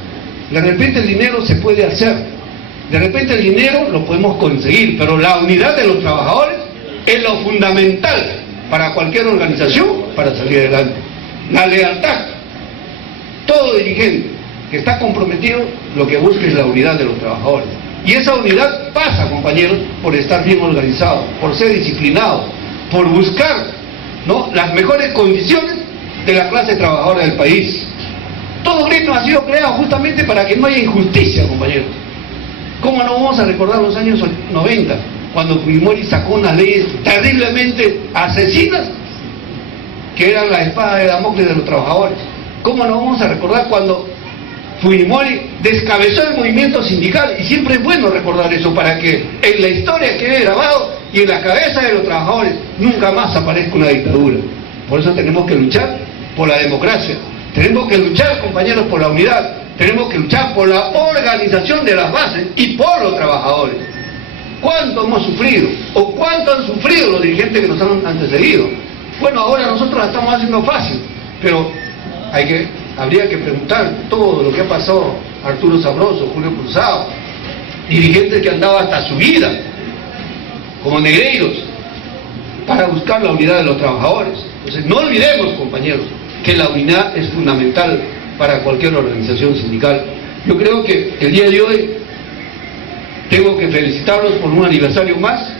de repente el dinero se puede hacer, de repente el dinero lo podemos conseguir, pero la unidad de los trabajadores es lo fundamental para cualquier organización para salir adelante. La lealtad. Todo dirigente que está comprometido lo que busca es la unidad de los trabajadores. Y esa unidad pasa, compañeros, por estar bien organizados, por ser disciplinados, por buscar, ¿no?, las mejores condiciones de la clase trabajadora del país. Todo gremio ha sido creado justamente para que no haya injusticia, compañeros. ¿Cómo no vamos a recordar los años 90, cuando Fujimori sacó unas leyes terriblemente asesinas, que eran la espada de Damocles de los trabajadores? ¿Cómo no vamos a recordar cuando Fujimori descabezó el movimiento sindical? Y siempre es bueno recordar eso para que en la historia quede grabado y en la cabeza de los trabajadores nunca más aparezca una dictadura. Por eso tenemos que luchar por la democracia, tenemos que luchar, compañeros, por la unidad, tenemos que luchar por la organización de las bases y por los trabajadores. ¿Cuánto hemos sufrido? ¿O cuánto han sufrido los dirigentes que nos han antecedido? Bueno, ahora nosotros la estamos haciendo fácil, pero habría que preguntar todo lo que ha pasado Arturo Sabroso, Julio Cruzado, dirigentes que han dado hasta su vida, como Negreiros, para buscar la unidad de los trabajadores. Entonces, no olvidemos, compañeros, que la unidad es fundamental para cualquier organización sindical. Yo creo que el día de hoy tengo que felicitarlos por un aniversario más,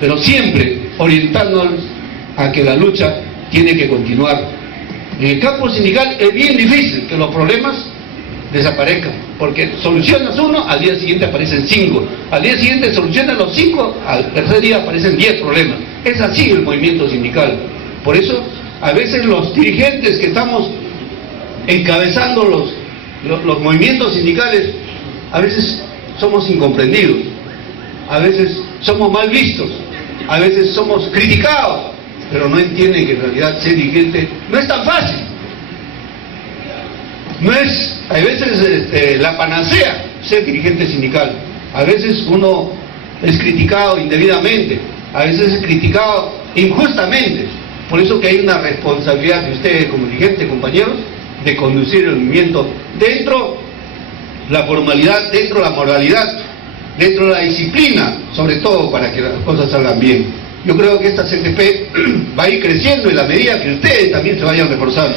pero siempre orientándolos a que la lucha tiene que continuar. En el campo sindical es bien difícil que los problemas desaparezcan, porque solucionas uno, al día siguiente aparecen 5, al día siguiente solucionas los 5, al tercer día aparecen 10 problemas. Es así el movimiento sindical. Por eso, a veces los dirigentes que estamos encabezando los movimientos sindicales, a veces somos incomprendidos, a veces somos mal vistos, a veces somos criticados, pero no entienden que en realidad ser dirigente no es tan fácil. No es, a veces, la panacea ser dirigente sindical. A veces uno es criticado indebidamente, a veces es criticado injustamente. Por eso que hay una responsabilidad de ustedes como dirigentes, compañeros, de conducir el movimiento dentro la formalidad, dentro la moralidad, dentro de la disciplina, sobre todo para que las cosas salgan bien. Yo creo que esta CTP va a ir creciendo en la medida que ustedes también se vayan reforzando.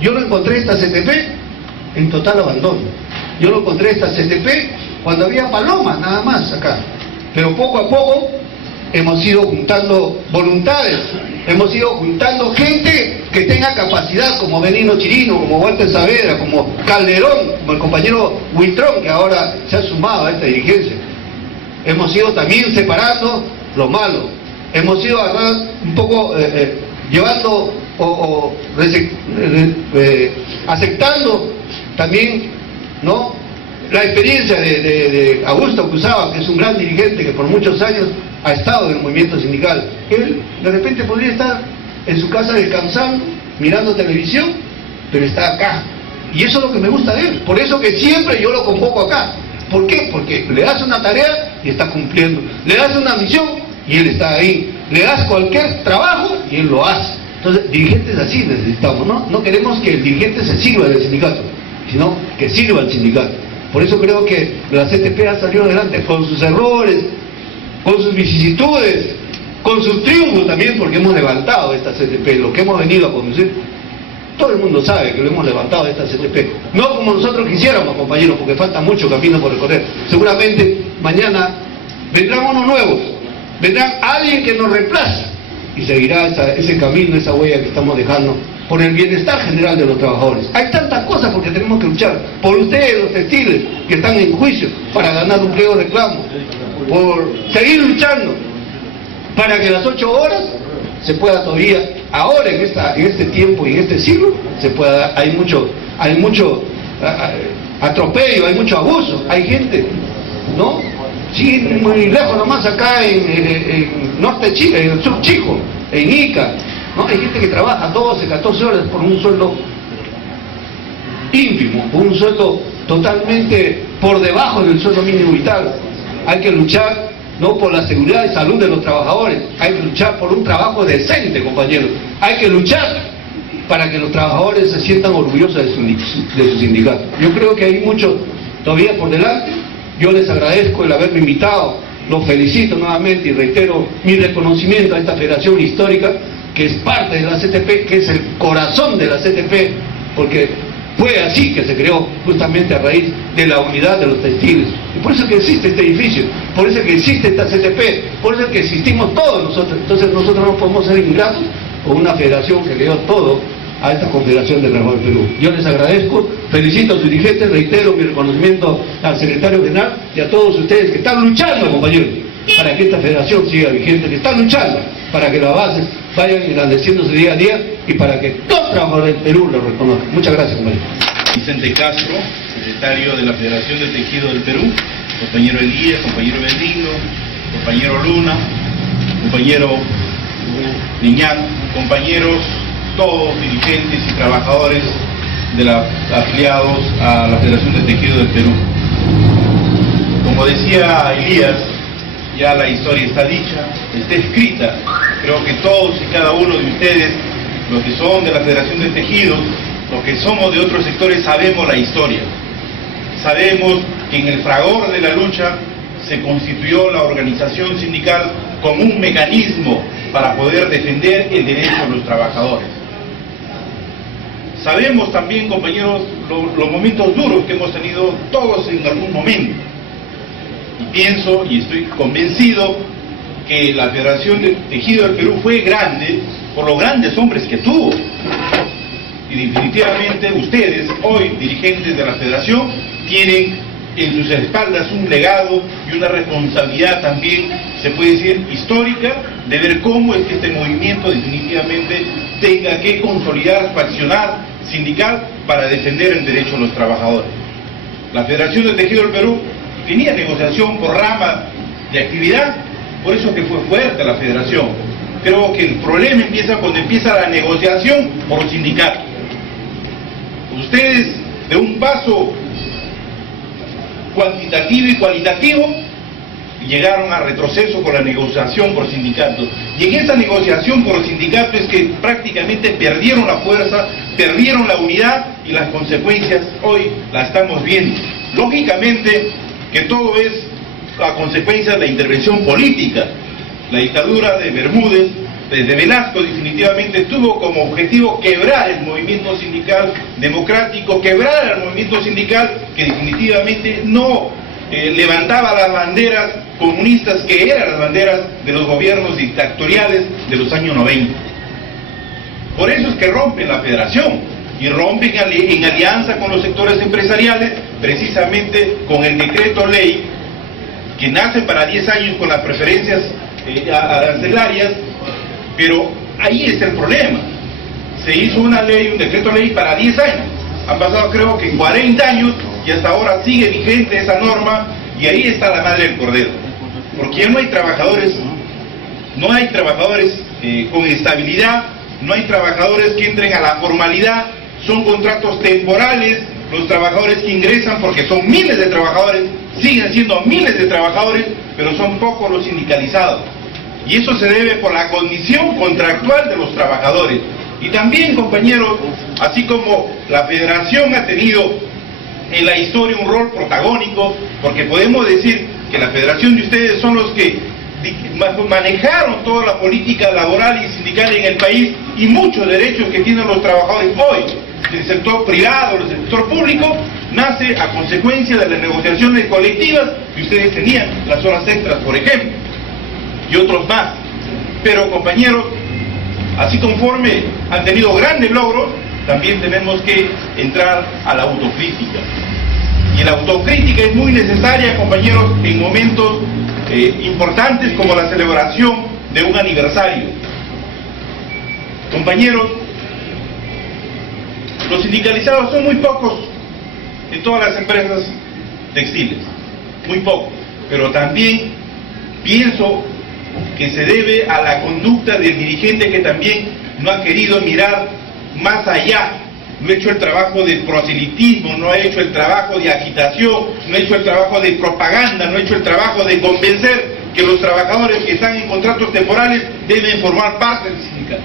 Yo no encontré esta CTP en total abandono. Yo no encontré esta CTP cuando había palomas nada más acá. Pero poco a poco hemos ido juntando voluntades, hemos ido juntando gente que tenga capacidad, como Benigno Chirino, como Walter Saavedra, como Calderón, como el compañero Huitrón, que ahora se ha sumado a esta dirigencia. Hemos ido también separando lo malo, hemos ido un poco llevando aceptando también, ¿no?, la experiencia de Augusto Cruzaba, que es un gran dirigente que por muchos años ha estado en el movimiento sindical. Él de repente podría estar en su casa descansando, mirando televisión, pero está acá. Y eso es lo que me gusta de él. Por eso que siempre yo lo convoco acá. ¿Por qué? Porque le das una tarea y está cumpliendo. Le das una misión y él está ahí. Le das cualquier trabajo y él lo hace. Entonces, dirigentes así necesitamos, ¿no? No queremos que el dirigente se sirva del sindicato, sino que sirva al sindicato. Por eso creo que la CTP ha salido adelante con sus errores, con sus vicisitudes, con sus triunfos también, porque hemos levantado esta CTP, lo que hemos venido a conducir. Todo el mundo sabe que lo hemos levantado esta CTP. No como nosotros quisiéramos, compañeros, porque falta mucho camino por recorrer. Seguramente mañana vendrán unos nuevos, vendrán alguien que nos reemplace y seguirá ese camino, esa huella que estamos dejando por el bienestar general de los trabajadores. Hay tantas cosas porque tenemos que luchar. Por ustedes, los textiles, que están en juicio para ganar un pliego de reclamo. Por seguir luchando para que las 8 horas se pueda todavía, ahora en este tiempo y en este siglo, se pueda dar. Hay mucho atropello, hay mucho abuso, hay gente, ¿no? Sí, muy lejos nomás acá en Norte Chile, en el Sur Chico, en Ica, ¿no? Hay gente que trabaja 12, 14 horas por un sueldo ínfimo, por un sueldo totalmente por debajo del sueldo mínimo vital. Hay que luchar, ¿no?, por la seguridad y salud de los trabajadores. Hay que luchar por un trabajo decente, compañeros. Hay que luchar para que los trabajadores se sientan orgullosos de su sindicato. Yo creo que hay mucho todavía por delante. Yo les agradezco el haberme invitado, los felicito nuevamente y reitero mi reconocimiento a esta federación histórica que es parte de la CTP, que es el corazón de la CTP, porque fue así que se creó, justamente a raíz de la unidad de los textiles. Y por eso que existe este edificio, por eso que existe esta CTP, por eso que existimos todos nosotros. Entonces nosotros no podemos ser ingratos con una federación que le dio todo a esta Confederación del Trabajo del Perú. Yo les agradezco, felicito a sus dirigentes, reitero mi reconocimiento al secretario general y a todos ustedes que están luchando, compañeros, para que esta federación siga vigente, que están luchando para que las bases vayan engrandeciéndose día a día y para que todos los trabajadores del Perú lo reconozcan. Muchas gracias, compañeros. Vicente Castro, secretario de la Federación de Tejido del Perú, compañero Elías, compañero Benigno, compañero Luna, compañero Liñán, compañeros todos dirigentes y trabajadores afiliados a la Federación de Tejido del Perú. Como decía Elías, ya la historia está dicha, está escrita. Creo que todos y cada uno de ustedes, los que son de la Federación de Tejidos, los que somos de otros sectores, sabemos la historia. Sabemos que en el fragor de la lucha se constituyó la organización sindical como un mecanismo para poder defender el derecho de los trabajadores. Sabemos también, compañeros, los momentos duros que hemos tenido todos en algún momento. Y pienso y estoy convencido que la Federación de Tejido del Perú fue grande por los grandes hombres que tuvo. Y definitivamente ustedes, hoy dirigentes de la Federación, tienen en sus espaldas un legado y una responsabilidad también, se puede decir, histórica, de ver cómo es que este movimiento definitivamente tenga que consolidar su accionar sindical para defender el derecho de los trabajadores. La Federación de Tejido del Perú tenía negociación por rama de actividad, por eso que fue fuerte la Federación. Creo que el problema empieza cuando empieza la negociación por sindicato. Ustedes, de un paso cuantitativo y cualitativo, llegaron a retroceso con la negociación por sindicatos. Y en esa negociación por sindicatos es que prácticamente perdieron la fuerza, perdieron la unidad, y las consecuencias hoy las estamos viendo. Lógicamente que todo es a consecuencia de la intervención política. La dictadura de Bermúdez, de Velasco, definitivamente tuvo como objetivo quebrar el movimiento sindical democrático, quebrar al movimiento sindical que definitivamente no levantaba las banderas comunistas que eran las banderas de los gobiernos dictatoriales de los años 90. Por eso es que rompen la federación, y rompen en alianza con los sectores empresariales, precisamente con el decreto ley que nace para 10 años con las preferencias arancelarias. Pero ahí está el problema. Se hizo una ley, un decreto ley para 10 años. Han pasado creo que 40 años y hasta ahora sigue vigente esa norma, y ahí está la madre del cordero. Porque ya no hay trabajadores, con estabilidad, no hay trabajadores que entren a la formalidad, son contratos temporales, los trabajadores que ingresan, porque son miles de trabajadores, siguen siendo miles de trabajadores, pero son pocos los sindicalizados. Y eso se debe por la condición contractual de los trabajadores. Y también, compañeros, así como la federación ha tenido en la historia un rol protagónico, porque podemos decir que la federación de ustedes son los que manejaron toda la política laboral y sindical en el país, y muchos derechos que tienen los trabajadores hoy, del sector privado, del sector público, nace a consecuencia de las negociaciones colectivas que ustedes tenían, las horas extras, por ejemplo, y otros más. Pero, compañeros, así conforme han tenido grandes logros, también tenemos que entrar a la autocrítica. Y la autocrítica es muy necesaria, compañeros, en momentos importantes como la celebración de un aniversario. Compañeros, los sindicalizados son muy pocos en todas las empresas textiles, muy pocos, pero también pienso que se debe a la conducta del dirigente, que también no ha querido mirar más allá, no ha hecho el trabajo de proselitismo, no ha hecho el trabajo de agitación, no ha hecho el trabajo de propaganda, no ha hecho el trabajo de convencer que los trabajadores que están en contratos temporales deben formar parte del sindicato.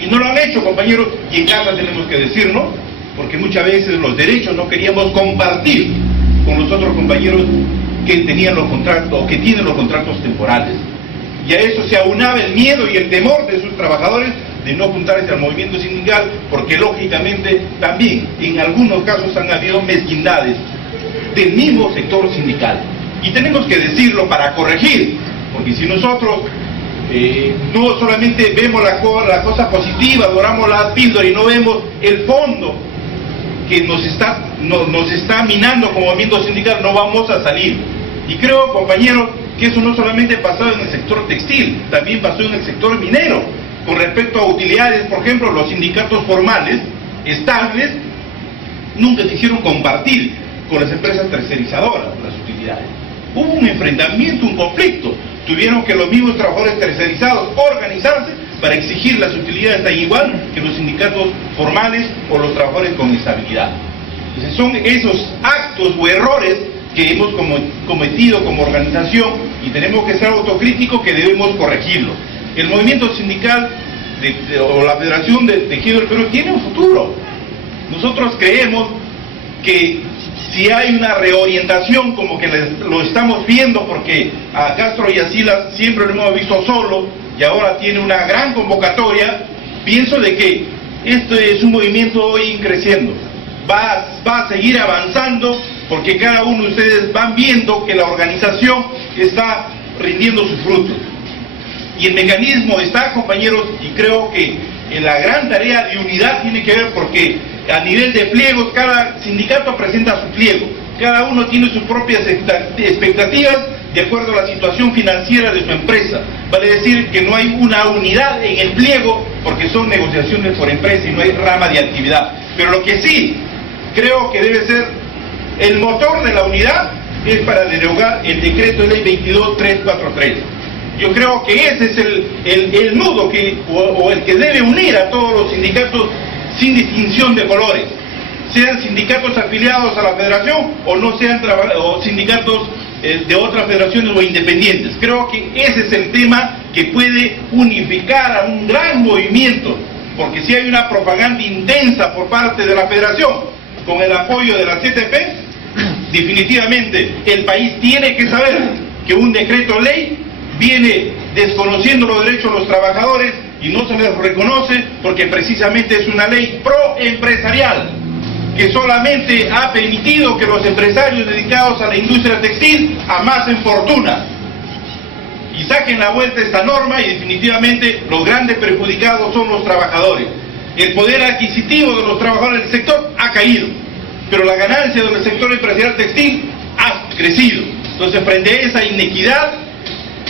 Y no lo han hecho, compañeros, y en casa tenemos que decirlo, porque muchas veces los derechos no queríamos compartir con los otros compañeros que tenían los contratos, o que tienen los contratos temporales. Y a eso se aunaba el miedo y el temor de sus trabajadores de no juntarse al movimiento sindical, porque lógicamente también en algunos casos han habido mezquindades del mismo sector sindical. Y tenemos que decirlo para corregir, porque si nosotros no solamente vemos la cosa positiva, adoramos la píldora y no vemos el fondo que nos está minando como movimiento sindical, no vamos a salir. Y creo, compañeros, que eso no solamente pasó en el sector textil, también pasó en el sector minero. Con respecto a utilidades, por ejemplo, los sindicatos formales, estables, nunca quisieron compartir con las empresas tercerizadoras las utilidades. Hubo un enfrentamiento, un conflicto. Tuvieron que los mismos trabajadores tercerizados organizarse para exigir las utilidades tan igual que los sindicatos formales o los trabajadores con estabilidad. Entonces son esos actos o errores que hemos cometido como organización, y tenemos que ser autocríticos, que debemos corregirlo. El movimiento sindical o la Federación de Tejido del Perú tiene un futuro. Nosotros creemos que si hay una reorientación, como que lo estamos viendo, porque a Castro y a Silas siempre lo hemos visto solo, y ahora tiene una gran convocatoria, pienso de que este es un movimiento hoy creciendo, va a seguir avanzando, porque cada uno de ustedes van viendo que la organización está rindiendo sus frutos. Y el mecanismo está, compañeros, y creo que en la gran tarea de unidad tiene que ver, porque a nivel de pliegos, cada sindicato presenta su pliego, cada uno tiene sus propias expectativas de acuerdo a la situación financiera de su empresa. Vale decir que no hay una unidad en el pliego, porque son negociaciones por empresa y no hay rama de actividad. Pero lo que sí creo que debe ser el motor de la unidad es para derogar el decreto de ley 22343. Yo creo que ese es el nudo o el que debe unir a todos los sindicatos sin distinción de colores, sean sindicatos afiliados a la federación o no sean sindicatos de otras federaciones o independientes. Creo que ese es el tema que puede unificar a un gran movimiento, porque si hay una propaganda intensa por parte de la federación con el apoyo de la CTP, definitivamente el país tiene que saber que un decreto ley viene desconociendo los derechos de los trabajadores y no se les reconoce porque precisamente es una ley proempresarial que solamente ha permitido que los empresarios dedicados a la industria textil amasen fortuna y saquen la vuelta a esta norma, y definitivamente los grandes perjudicados son los trabajadores. El poder adquisitivo de los trabajadores del sector ha caído, pero la ganancia del sector empresarial textil ha crecido. Entonces, frente a esa inequidad,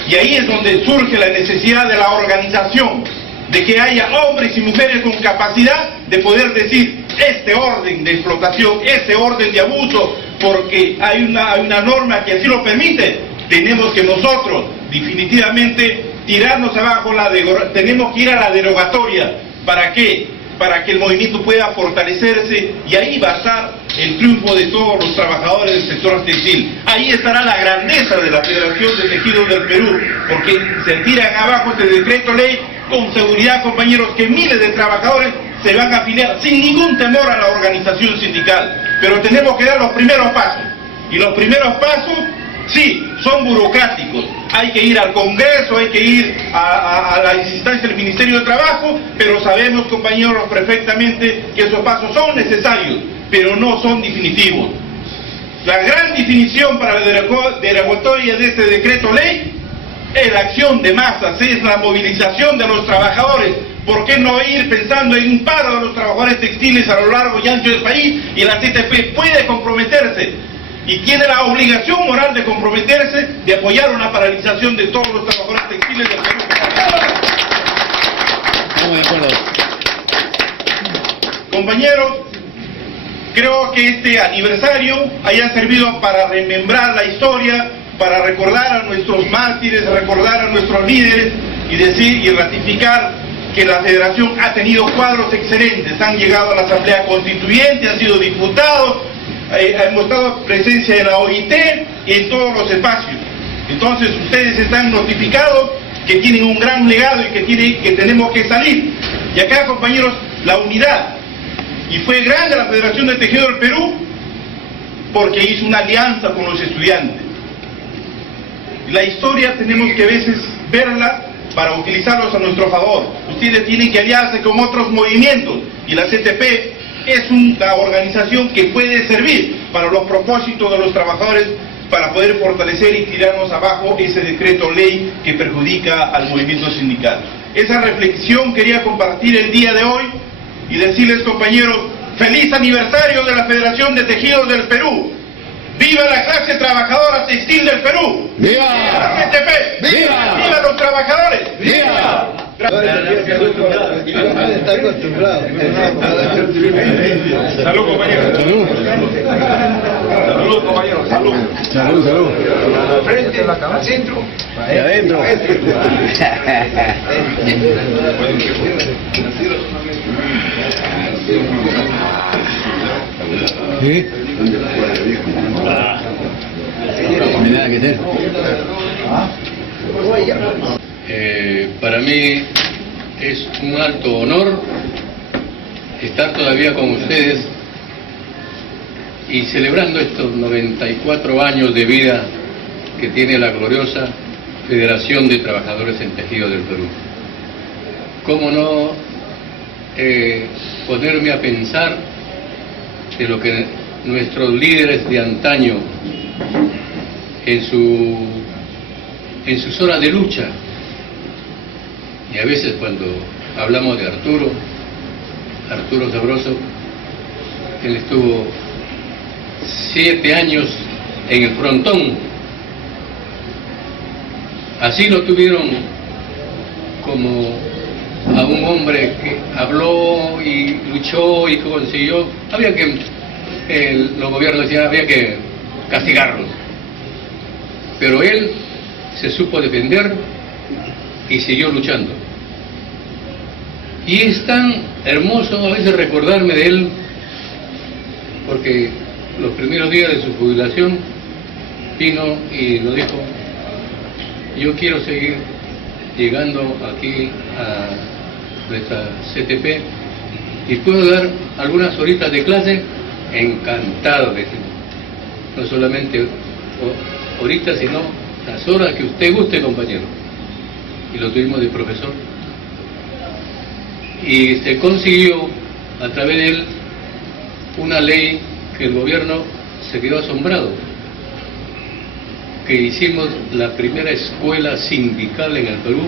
y ahí es donde surge la necesidad de la organización, de que haya hombres y mujeres con capacidad de poder decir este orden de explotación, este orden de abuso, porque hay una norma que así lo permite. Tenemos que nosotros definitivamente tirarnos abajo, tenemos que ir a la derogatoria. ¿Para qué? Para que el movimiento pueda fortalecerse, y ahí va a estar el triunfo de todos los trabajadores del sector textil. Ahí estará la grandeza de la Federación de Tejidos del Perú, porque se tiran abajo este decreto ley con seguridad, compañeros, que miles de trabajadores se van a afiliar sin ningún temor a la organización sindical. Pero tenemos que dar los primeros pasos, y los primeros pasos, sí, son burocráticos. Hay que ir al Congreso, hay que ir a la instancia del Ministerio de Trabajo, pero sabemos, compañeros, perfectamente que esos pasos son necesarios, pero no son definitivos. La gran definición para la derogatoria de este decreto ley es la acción de masas, es la movilización de los trabajadores. ¿Por qué no ir pensando en un paro de los trabajadores textiles a lo largo y ancho del país? Y la CTP puede comprometerse y tiene la obligación moral de comprometerse, de apoyar una paralización de todos los trabajadores textiles del Perú. Estamos de acuerdo. Compañeros, creo que este aniversario haya servido para remembrar la historia, para recordar a nuestros mártires, recordar a nuestros líderes y decir y ratificar que la federación ha tenido cuadros excelentes. Han llegado a la Asamblea Constituyente, han sido diputados, hemos estado presencia en la OIT y en todos los espacios. Entonces ustedes están notificados que tienen un gran legado y que tenemos que salir. Y acá, compañeros, la unidad. Y fue grande la Federación de Tejido del Perú porque hizo una alianza con los estudiantes. La historia tenemos que a veces verla para utilizarlos a nuestro favor. Ustedes tienen que aliarse con otros movimientos, y la CTP es una organización que puede servir para los propósitos de los trabajadores, para poder fortalecer y tirarnos abajo ese decreto ley que perjudica al movimiento sindical. Esa reflexión quería compartir el día de hoy y decirles, compañeros, feliz aniversario de la Federación de Tejidos del Perú. ¡Viva la clase trabajadora textil del Perú! ¡Viva! ¡La CTP! ¡Viva! ¡Viva los trabajadores! ¡Viva! Está acostumbrado. Salud, compañeros. Salud. Salud, compañeros. Salud. Salud, salud. Frente, al centro. Ahí adentro. ¿Sí? No hay nada que hacer. Para mí es un alto honor estar todavía con ustedes y celebrando estos 94 años de vida que tiene la gloriosa Federación de Trabajadores en Tejido del Perú. ¿Cómo no ponerme a pensar de lo que nuestros líderes de antaño en sus horas de lucha, y a veces cuando hablamos de Arturo Sabroso, él estuvo 7 años en el frontón, así lo tuvieron como a un hombre que habló y luchó y consiguió. Había que, los gobiernos decían, había que castigarlos, pero él se supo defender y siguió luchando. Y es tan hermoso a veces recordarme de él, porque los primeros días de su jubilación vino y nos dijo: yo quiero seguir llegando aquí a nuestra CTP y puedo dar algunas horitas de clase. Encantado, le dijimos. No solamente horitas, sino las horas que usted guste, compañero. Y lo tuvimos de profesor. Y se consiguió a través de él una ley que el gobierno se quedó asombrado, que hicimos la primera escuela sindical en el Perú,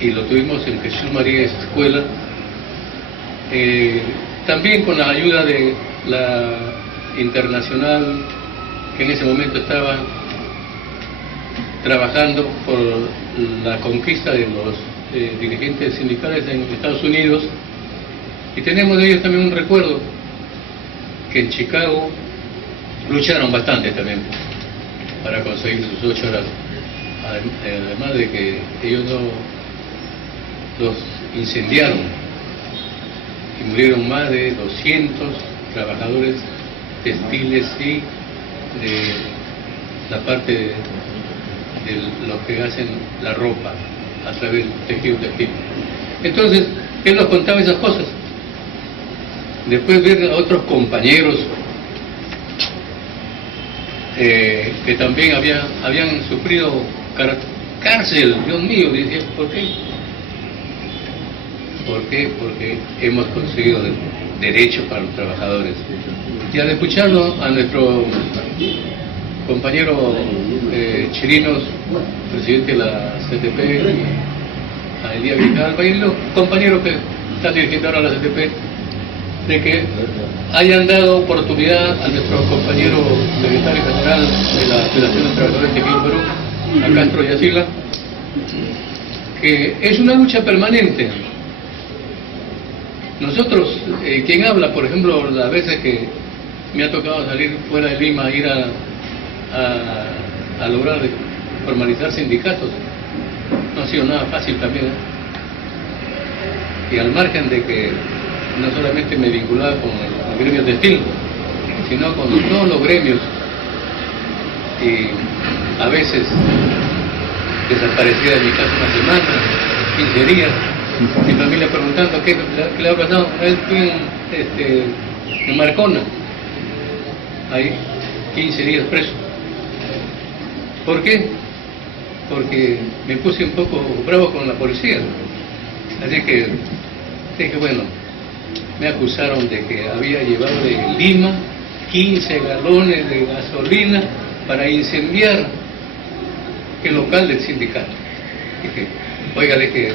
y lo tuvimos en Jesús María Escuela, también con la ayuda de la Internacional, que en ese momento estaba trabajando por la conquista de los dirigentes sindicales en Estados Unidos, y tenemos de ellos también un recuerdo, que en Chicago lucharon bastante también para conseguir sus 8 horas, además de que ellos los incendiaron y murieron más de 200 trabajadores textiles y de la parte de los que hacen la ropa a través del tejido textil. Entonces, él nos contaba esas cosas. Después ver a otros compañeros que también habían sufrido cárcel. Dios mío, decía, ¿por qué? ¿Por qué? Porque hemos conseguido derechos para los trabajadores. Y al escucharlo a nuestro compañero Chirinos, presidente de la CTP, a Elías Villalba, y los compañeros que están dirigiendo ahora la CTP, de que hayan dado oportunidad a nuestro compañero secretario general de la Federación de Trabajadores de Tejido Perú, a Castro Yacila, que es una lucha permanente. Nosotros, quien habla, por ejemplo, las veces que me ha tocado salir fuera de Lima, ir a lograr formalizar sindicatos, no ha sido nada fácil también, y al margen de que no solamente me vinculaba con el gremio textil, sino con todos los gremios, y a veces desaparecía de mi casa una semana, 15 días, mi familia preguntando qué le ha pasado. Estoy en Marcona, ahí 15 días preso. ¿Por qué? Porque me puse un poco bravo con la policía. Así que dije, bueno, me acusaron de que había llevado de Lima 15 galones de gasolina para incendiar el local del sindicato. Dije, óigale, que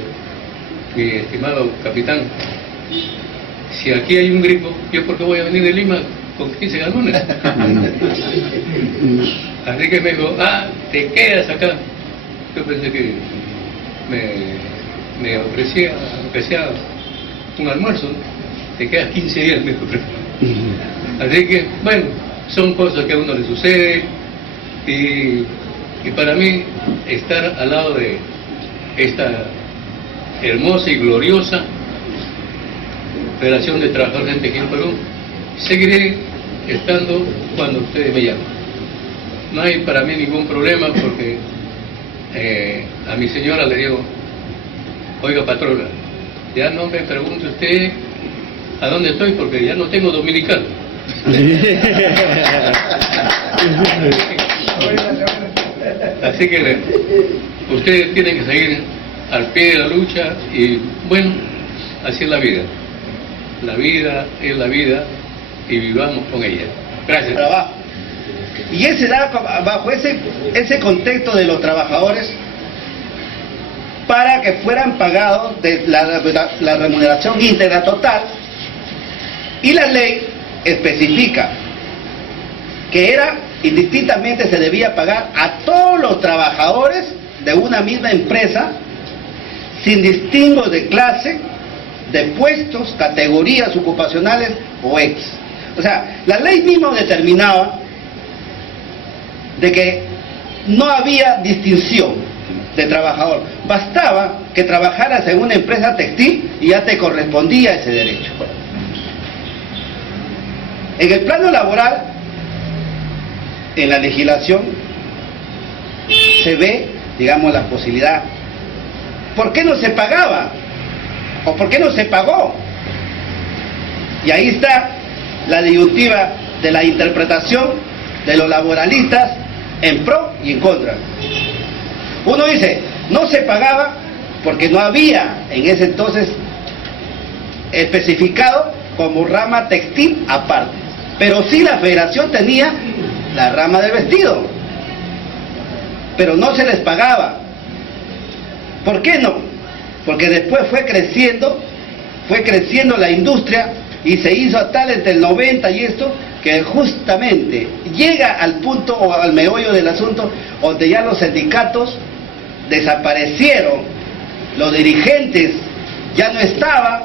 mi estimado capitán, si aquí hay un gripo, ¿yo por qué voy a venir de Lima con 15 galones? Así que me dijo, te quedas acá. Yo pensé que me ofrecía, aunque sea un almuerzo, te quedas 15 días, me dijo. Así que, bueno, son cosas que a uno le sucede, y para mí estar al lado de esta hermosa y gloriosa Federación de Trabajadores de Tejido Perú, seguiré estando cuando ustedes me llamen. No hay para mí ningún problema, porque a mi señora le digo, oiga patrona, ya no me pregunte usted a dónde estoy, porque ya no tengo dominical. Así que ustedes tienen que seguir al pie de la lucha, y bueno, así es la vida. La vida es la vida, y vivamos con ella. Gracias. Trabajo. Y ese da bajo ese contexto de los trabajadores, para que fueran pagados de la remuneración íntegra total, y la ley especifica que indistintamente se debía pagar a todos los trabajadores de una misma empresa, sin distingo de clase, de puestos, categorías ocupacionales o ex. O sea, la ley misma determinaba de que no había distinción de trabajador. Bastaba que trabajaras en una empresa textil y ya te correspondía ese derecho. En el plano laboral, en la legislación se ve, digamos, la posibilidad. ¿Por qué no se pagaba? ¿O por qué no se pagó? Y ahí está la disyuntiva de la interpretación de los laboralistas en pro y en contra. Uno dice, no se pagaba porque no había en ese entonces especificado como rama textil aparte, pero sí la federación tenía la rama del vestido, pero no se les pagaba. ¿Por qué no? Porque después fue creciendo la industria y se hizo a tal entre el 90 y esto, que justamente llega al punto o al meollo del asunto donde ya los sindicatos desaparecieron, los dirigentes ya no estaban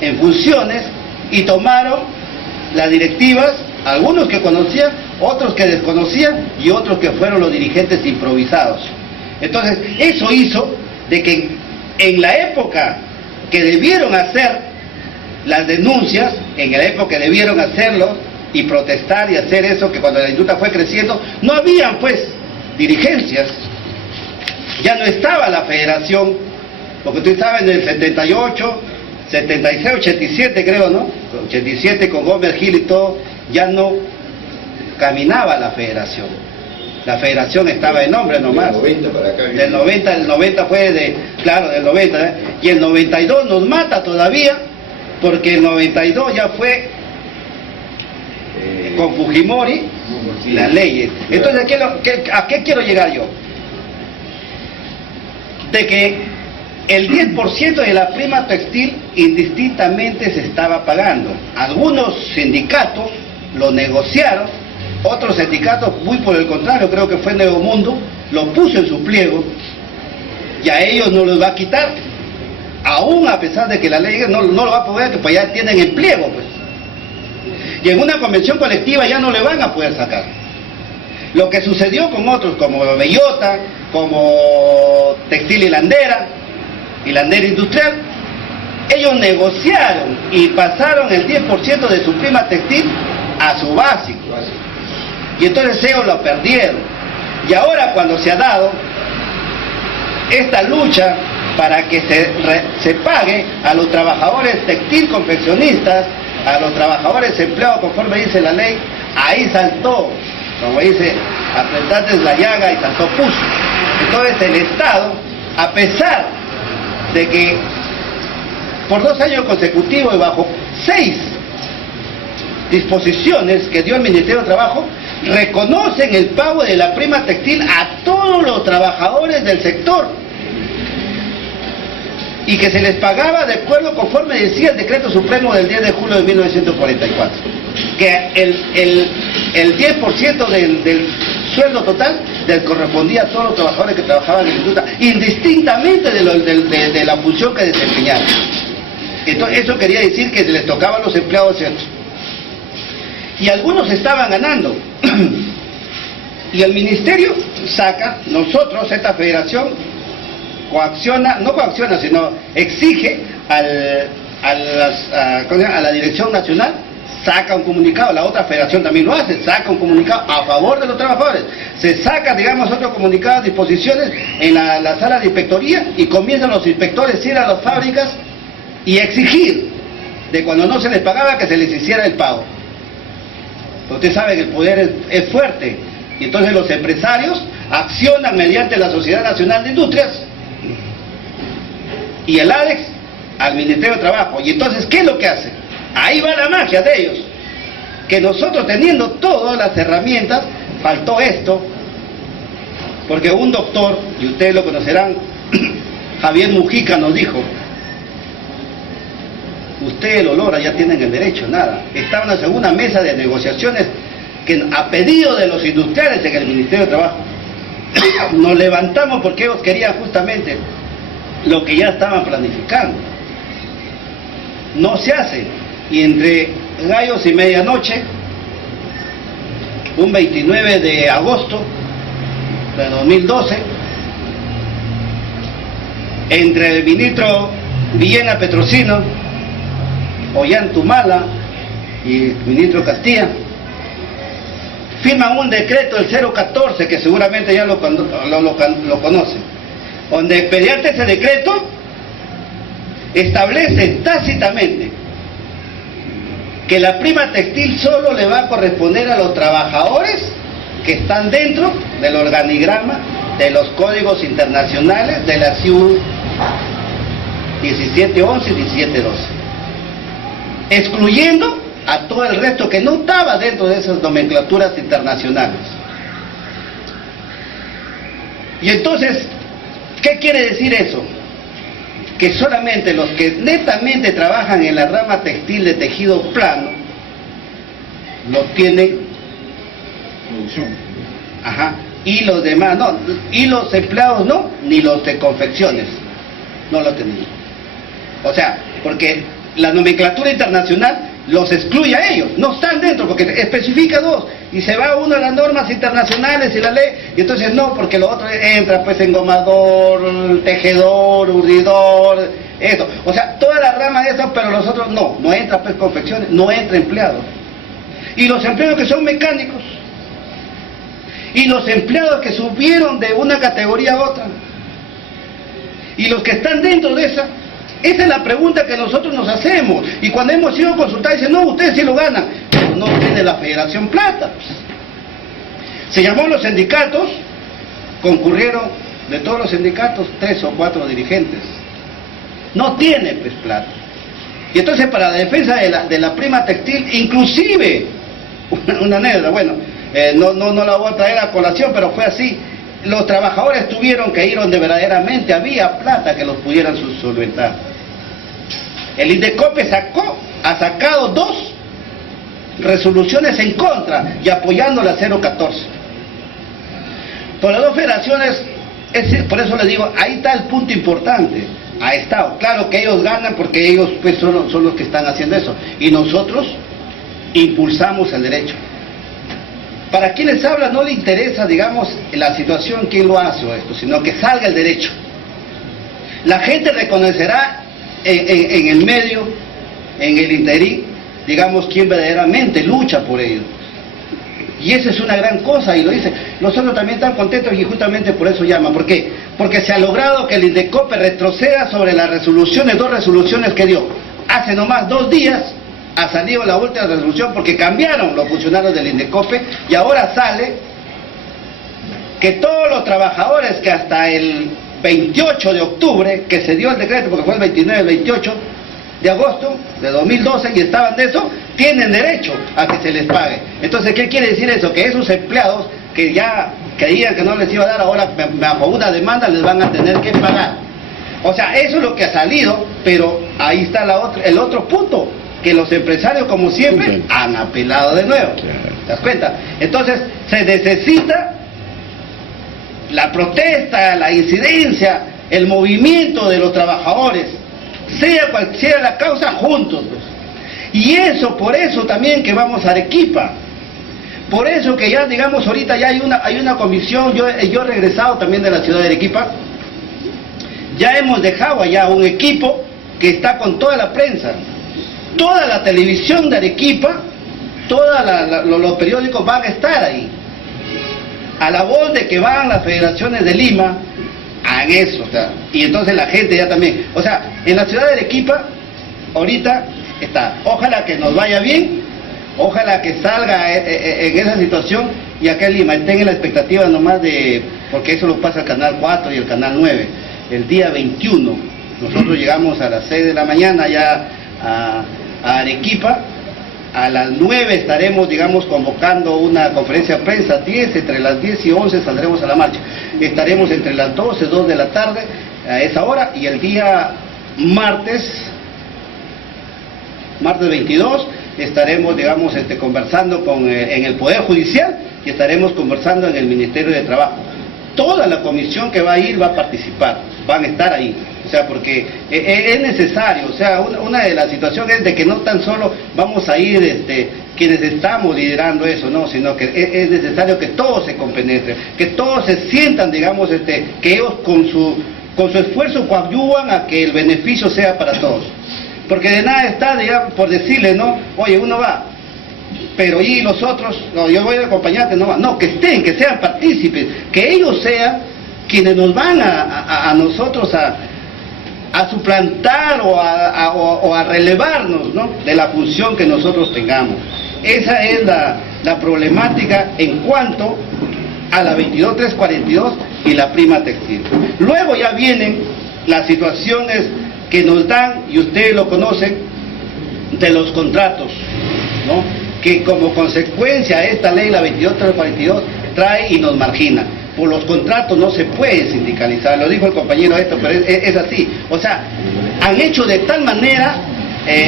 en funciones y tomaron las directivas, algunos que conocían, otros que desconocían y otros que fueron los dirigentes improvisados. Entonces, eso hizo de que en la época que debieron hacer las denuncias, en la época que debieron hacerlo y protestar y hacer eso, que cuando la industria fue creciendo, no habían pues dirigencias, ya no estaba la federación, porque tú sabes, en el 78, 76, 87 creo, ¿no? 87 con Gómez Gil y todo, ya no caminaba la federación. La federación estaba en nombre nomás. Del 90 para acá. El 90 fue del 90, ¿eh? Y el 92 nos mata todavía, porque el 92 ya fue con Fujimori las leyes. Entonces, ¿a qué quiero llegar yo? De que el 10% de la prima textil indistintamente se estaba pagando. Algunos sindicatos lo negociaron, otros sindicatos, muy por el contrario, creo que fue Nuevo Mundo, lo puso en su pliego y a ellos no los va a quitar, aún a pesar de que la ley no lo va a poder, que pues ya tienen el pliego, pues. Y en una convención colectiva ya no le van a poder sacar. Lo que sucedió con otros, como Bellota, como Textil Hilandera Industrial, ellos negociaron y pasaron el 10% de su prima textil a su básico. Y entonces ellos lo perdieron. Y ahora cuando se ha dado esta lucha para que se pague a los trabajadores textil confeccionistas, a los trabajadores empleados conforme dice la ley, ahí saltó, como dice, apretaste la llaga y saltó puso. Entonces el Estado, a pesar de que por 2 años consecutivos y bajo 6 disposiciones que dio el Ministerio de Trabajo, reconocen el pago de la prima textil a todos los trabajadores del sector y que se les pagaba de acuerdo conforme decía el decreto supremo del 10 de julio de 1944, que el 10% del sueldo total correspondía a todos los trabajadores que trabajaban en la industria, indistintamente de la función que desempeñaban. Entonces, eso quería decir que les tocaba a los empleados ciertos. Y algunos estaban ganando. Y el ministerio saca, nosotros, esta federación, no coacciona, sino exige a la dirección nacional, saca un comunicado, la otra federación también lo hace, saca un comunicado a favor de los trabajadores, se saca, digamos, otro comunicado, disposiciones en la sala de inspectoría y comienzan los inspectores a ir a las fábricas y exigir de cuando no se les pagaba que se les hiciera el pago. Usted sabe que el poder es fuerte y entonces los empresarios accionan mediante la Sociedad Nacional de Industrias y el ADEX al Ministerio de Trabajo. Y entonces, ¿qué es lo que hace? Ahí va la magia de ellos, que nosotros teniendo todas las herramientas, faltó esto, porque un doctor, y ustedes lo conocerán, Javier Mujica nos dijo, ustedes lo logran, ya tienen el derecho, nada. Estaban en una mesa de negociaciones que a pedido de los industriales en el Ministerio de Trabajo, nos levantamos porque ellos querían justamente lo que ya estaban planificando. No se hace. Y entre gallos y medianoche, un 29 de agosto de 2012, entre el ministro Villena Petrosino, Ollantumala y el ministro Castilla, firman un decreto, el 014, que seguramente ya lo conocen, donde mediante ese decreto establece tácitamente que la prima textil solo le va a corresponder a los trabajadores que están dentro del organigrama de los códigos internacionales de la CIU 1711 y 1712, excluyendo a todo el resto que no estaba dentro de esas nomenclaturas internacionales. Y entonces, ¿qué quiere decir eso? Que solamente los que netamente trabajan en la rama textil de tejido plano lo tienen Producción. Ajá. Y los demás no, y los empleados no, ni los de confecciones no lo tenían. O sea, porque la nomenclatura internacional los excluye a ellos, no están dentro porque especifica dos, y se va uno a las normas internacionales y la ley, y entonces no, porque lo otro entra pues engomador, tejedor, urdidor, eso, o sea, toda la rama de eso, pero los otros no entra pues confecciones, no entra empleados. Y los empleados que son mecánicos, y los empleados que subieron de una categoría a otra, y los que están dentro de esa es la pregunta que nosotros nos hacemos. Y cuando hemos ido a consultar, dicen, no, ustedes sí lo ganan, pero no tiene la Federación plata. Se llamó a los sindicatos, concurrieron de todos los sindicatos 3 o 4 dirigentes. No tiene pues plata. Y entonces para la defensa de la prima textil, inclusive, una anécdota, bueno, no la voy a traer a colación, pero fue así. Los trabajadores tuvieron que ir donde verdaderamente había plata que los pudieran solventar. El INDECOPE ha sacado 2 resoluciones en contra y apoyando la 014. Por las 2 federaciones, por eso les digo, ahí está el punto importante. Ha estado, claro que ellos ganan porque ellos pues son los que están haciendo eso. Y nosotros impulsamos el derecho. Para quienes hablan no le interesa, digamos, la situación, quién lo hace o esto, sino que salga el derecho. La gente reconocerá en el medio, en el interín, digamos, quién verdaderamente lucha por ello. Y esa es una gran cosa, y lo dice. Nosotros también estamos contentos y justamente por eso llaman. ¿Por qué? Porque se ha logrado que el INDECOPE retroceda sobre las resoluciones, 2 resoluciones que dio. Hace nomás 2 días ha salido la última resolución porque cambiaron los funcionarios del INDECOPE y ahora sale que todos los trabajadores que hasta el 28 de octubre, que se dio el decreto porque fue el 29, el 28 de agosto de 2012 y estaban de eso, tienen derecho a que se les pague. Entonces, ¿qué quiere decir eso? Que esos empleados que ya creían que no les iba a dar, ahora bajo una demanda les van a tener que pagar. O sea, eso es lo que ha salido, pero ahí está el otro punto, que los empresarios, como siempre, han apelado de nuevo. ¿Te das cuenta? Entonces, se necesita la protesta, la incidencia, el movimiento de los trabajadores, sea cual sea la causa, juntos. Pues. Y eso, por eso también que vamos a Arequipa. Por eso que ya, digamos, ahorita ya hay una comisión, yo he regresado también de la ciudad de Arequipa, ya hemos dejado allá un equipo que está con toda la prensa. Toda la televisión de Arequipa, todos los periódicos van a estar ahí. A la voz de que van las federaciones de Lima, hagan eso. O sea, y entonces la gente ya también. O sea, en la ciudad de Arequipa, ahorita está. Ojalá que nos vaya bien, ojalá que salga en esa situación y acá en Lima estén en la expectativa nomás de. Porque eso lo pasa el Canal 4 y el Canal 9. El día 21, nosotros llegamos a las 6 de la mañana ya a Arequipa. A las 9 estaremos, digamos, convocando una conferencia de prensa, entre las 10 y 11 saldremos a la marcha. Estaremos entre las 12, 2 de la tarde, a esa hora, y el día martes 22, estaremos, digamos, conversando en el Poder Judicial y estaremos conversando en el Ministerio de Trabajo. Toda la comisión que va a ir va a participar, van a estar ahí. O sea, porque es necesario, o sea, una de las situaciones es de que no tan solo vamos a ir quienes estamos liderando eso, no, sino que es necesario que todos se compenetren, que todos se sientan, digamos, que ellos con su esfuerzo coadyuvan a que el beneficio sea para todos. Porque de nada está, digamos, por decirle, ¿no? Oye, uno va, pero y los otros, no, yo voy a acompañarte, no, que estén, que sean partícipes, que ellos sean quienes nos van a nosotros a suplantar o a relevarnos, ¿no?, de la función que nosotros tengamos. Esa es la problemática en cuanto a la 22342 y la prima textil. Luego ya vienen las situaciones que nos dan, y ustedes lo conocen, de los contratos, ¿no?, que como consecuencia esta ley, la 22342, trae y nos margina. Por los contratos no se puede sindicalizar, lo dijo el compañero esto, pero es así. O sea, han hecho de tal manera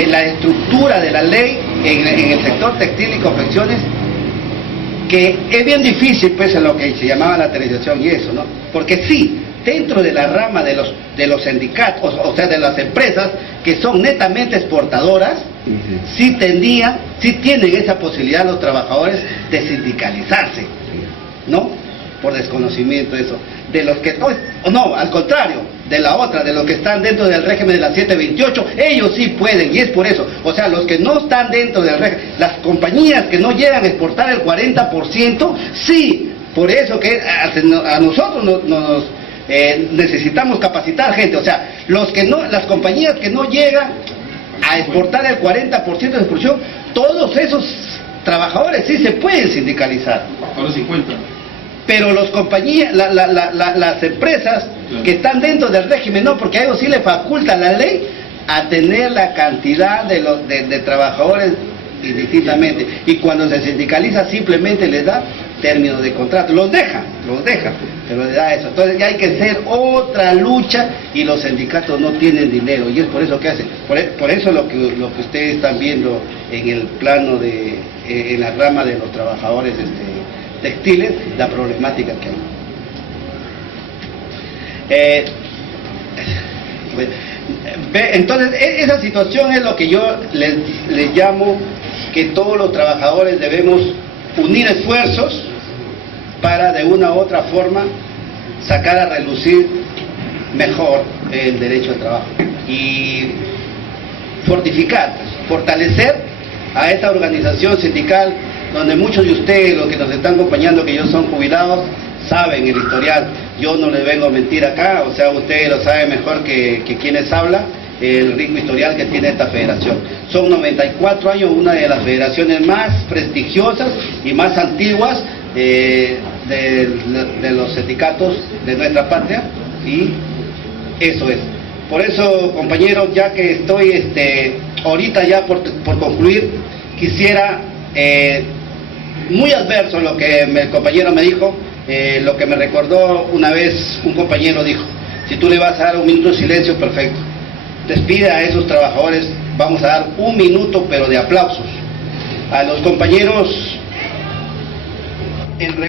la estructura de la ley en el sector textil y confecciones, que es bien difícil, pues, en lo que se llamaba la tercerización y eso, ¿no? Porque sí, dentro de la rama de los sindicatos, o sea, de las empresas que son netamente exportadoras, sí tienen esa posibilidad los trabajadores de sindicalizarse, ¿no? Por desconocimiento de eso. De los que no, al contrario, de la otra, de los que están dentro del régimen de la 728, ellos sí pueden, y es por eso. O sea, los que no están dentro del régimen, las compañías que no llegan a exportar el 40%, sí, por eso que a nosotros nos necesitamos capacitar gente. O sea, las compañías que no llegan a exportar el 40% de exportación, todos esos trabajadores sí se pueden sindicalizar. Ahora 50. Pero las empresas que están dentro del régimen no, porque a ellos sí le faculta la ley a tener la cantidad de trabajadores indistintamente, y cuando se sindicaliza simplemente les da términos de contrato, los deja, pero les da eso. Entonces ya hay que hacer otra lucha, y los sindicatos no tienen dinero, y es por eso que hacen, por eso lo que ustedes están viendo en el plano en la rama de los trabajadores textiles, la problemática que hay. Entonces, esa situación es lo que yo les llamo que todos los trabajadores debemos unir esfuerzos para de una u otra forma sacar a relucir mejor el derecho al trabajo y fortalecer a esta organización sindical, donde muchos de ustedes, los que nos están acompañando, que ellos son jubilados, saben el historial. Yo no les vengo a mentir acá, o sea, ustedes lo saben mejor que quienes hablan, el rico historial que tiene esta federación. Son 94 años, una de las federaciones más prestigiosas y más antiguas de los sindicatos de nuestra patria, y eso es. Por eso, compañeros, ya que estoy ahorita ya por concluir, quisiera, muy adverso lo que el compañero me dijo, lo que me recordó una vez un compañero dijo: si tú le vas a dar un minuto de silencio, perfecto, despide a esos trabajadores, vamos a dar un minuto pero de aplausos a los compañeros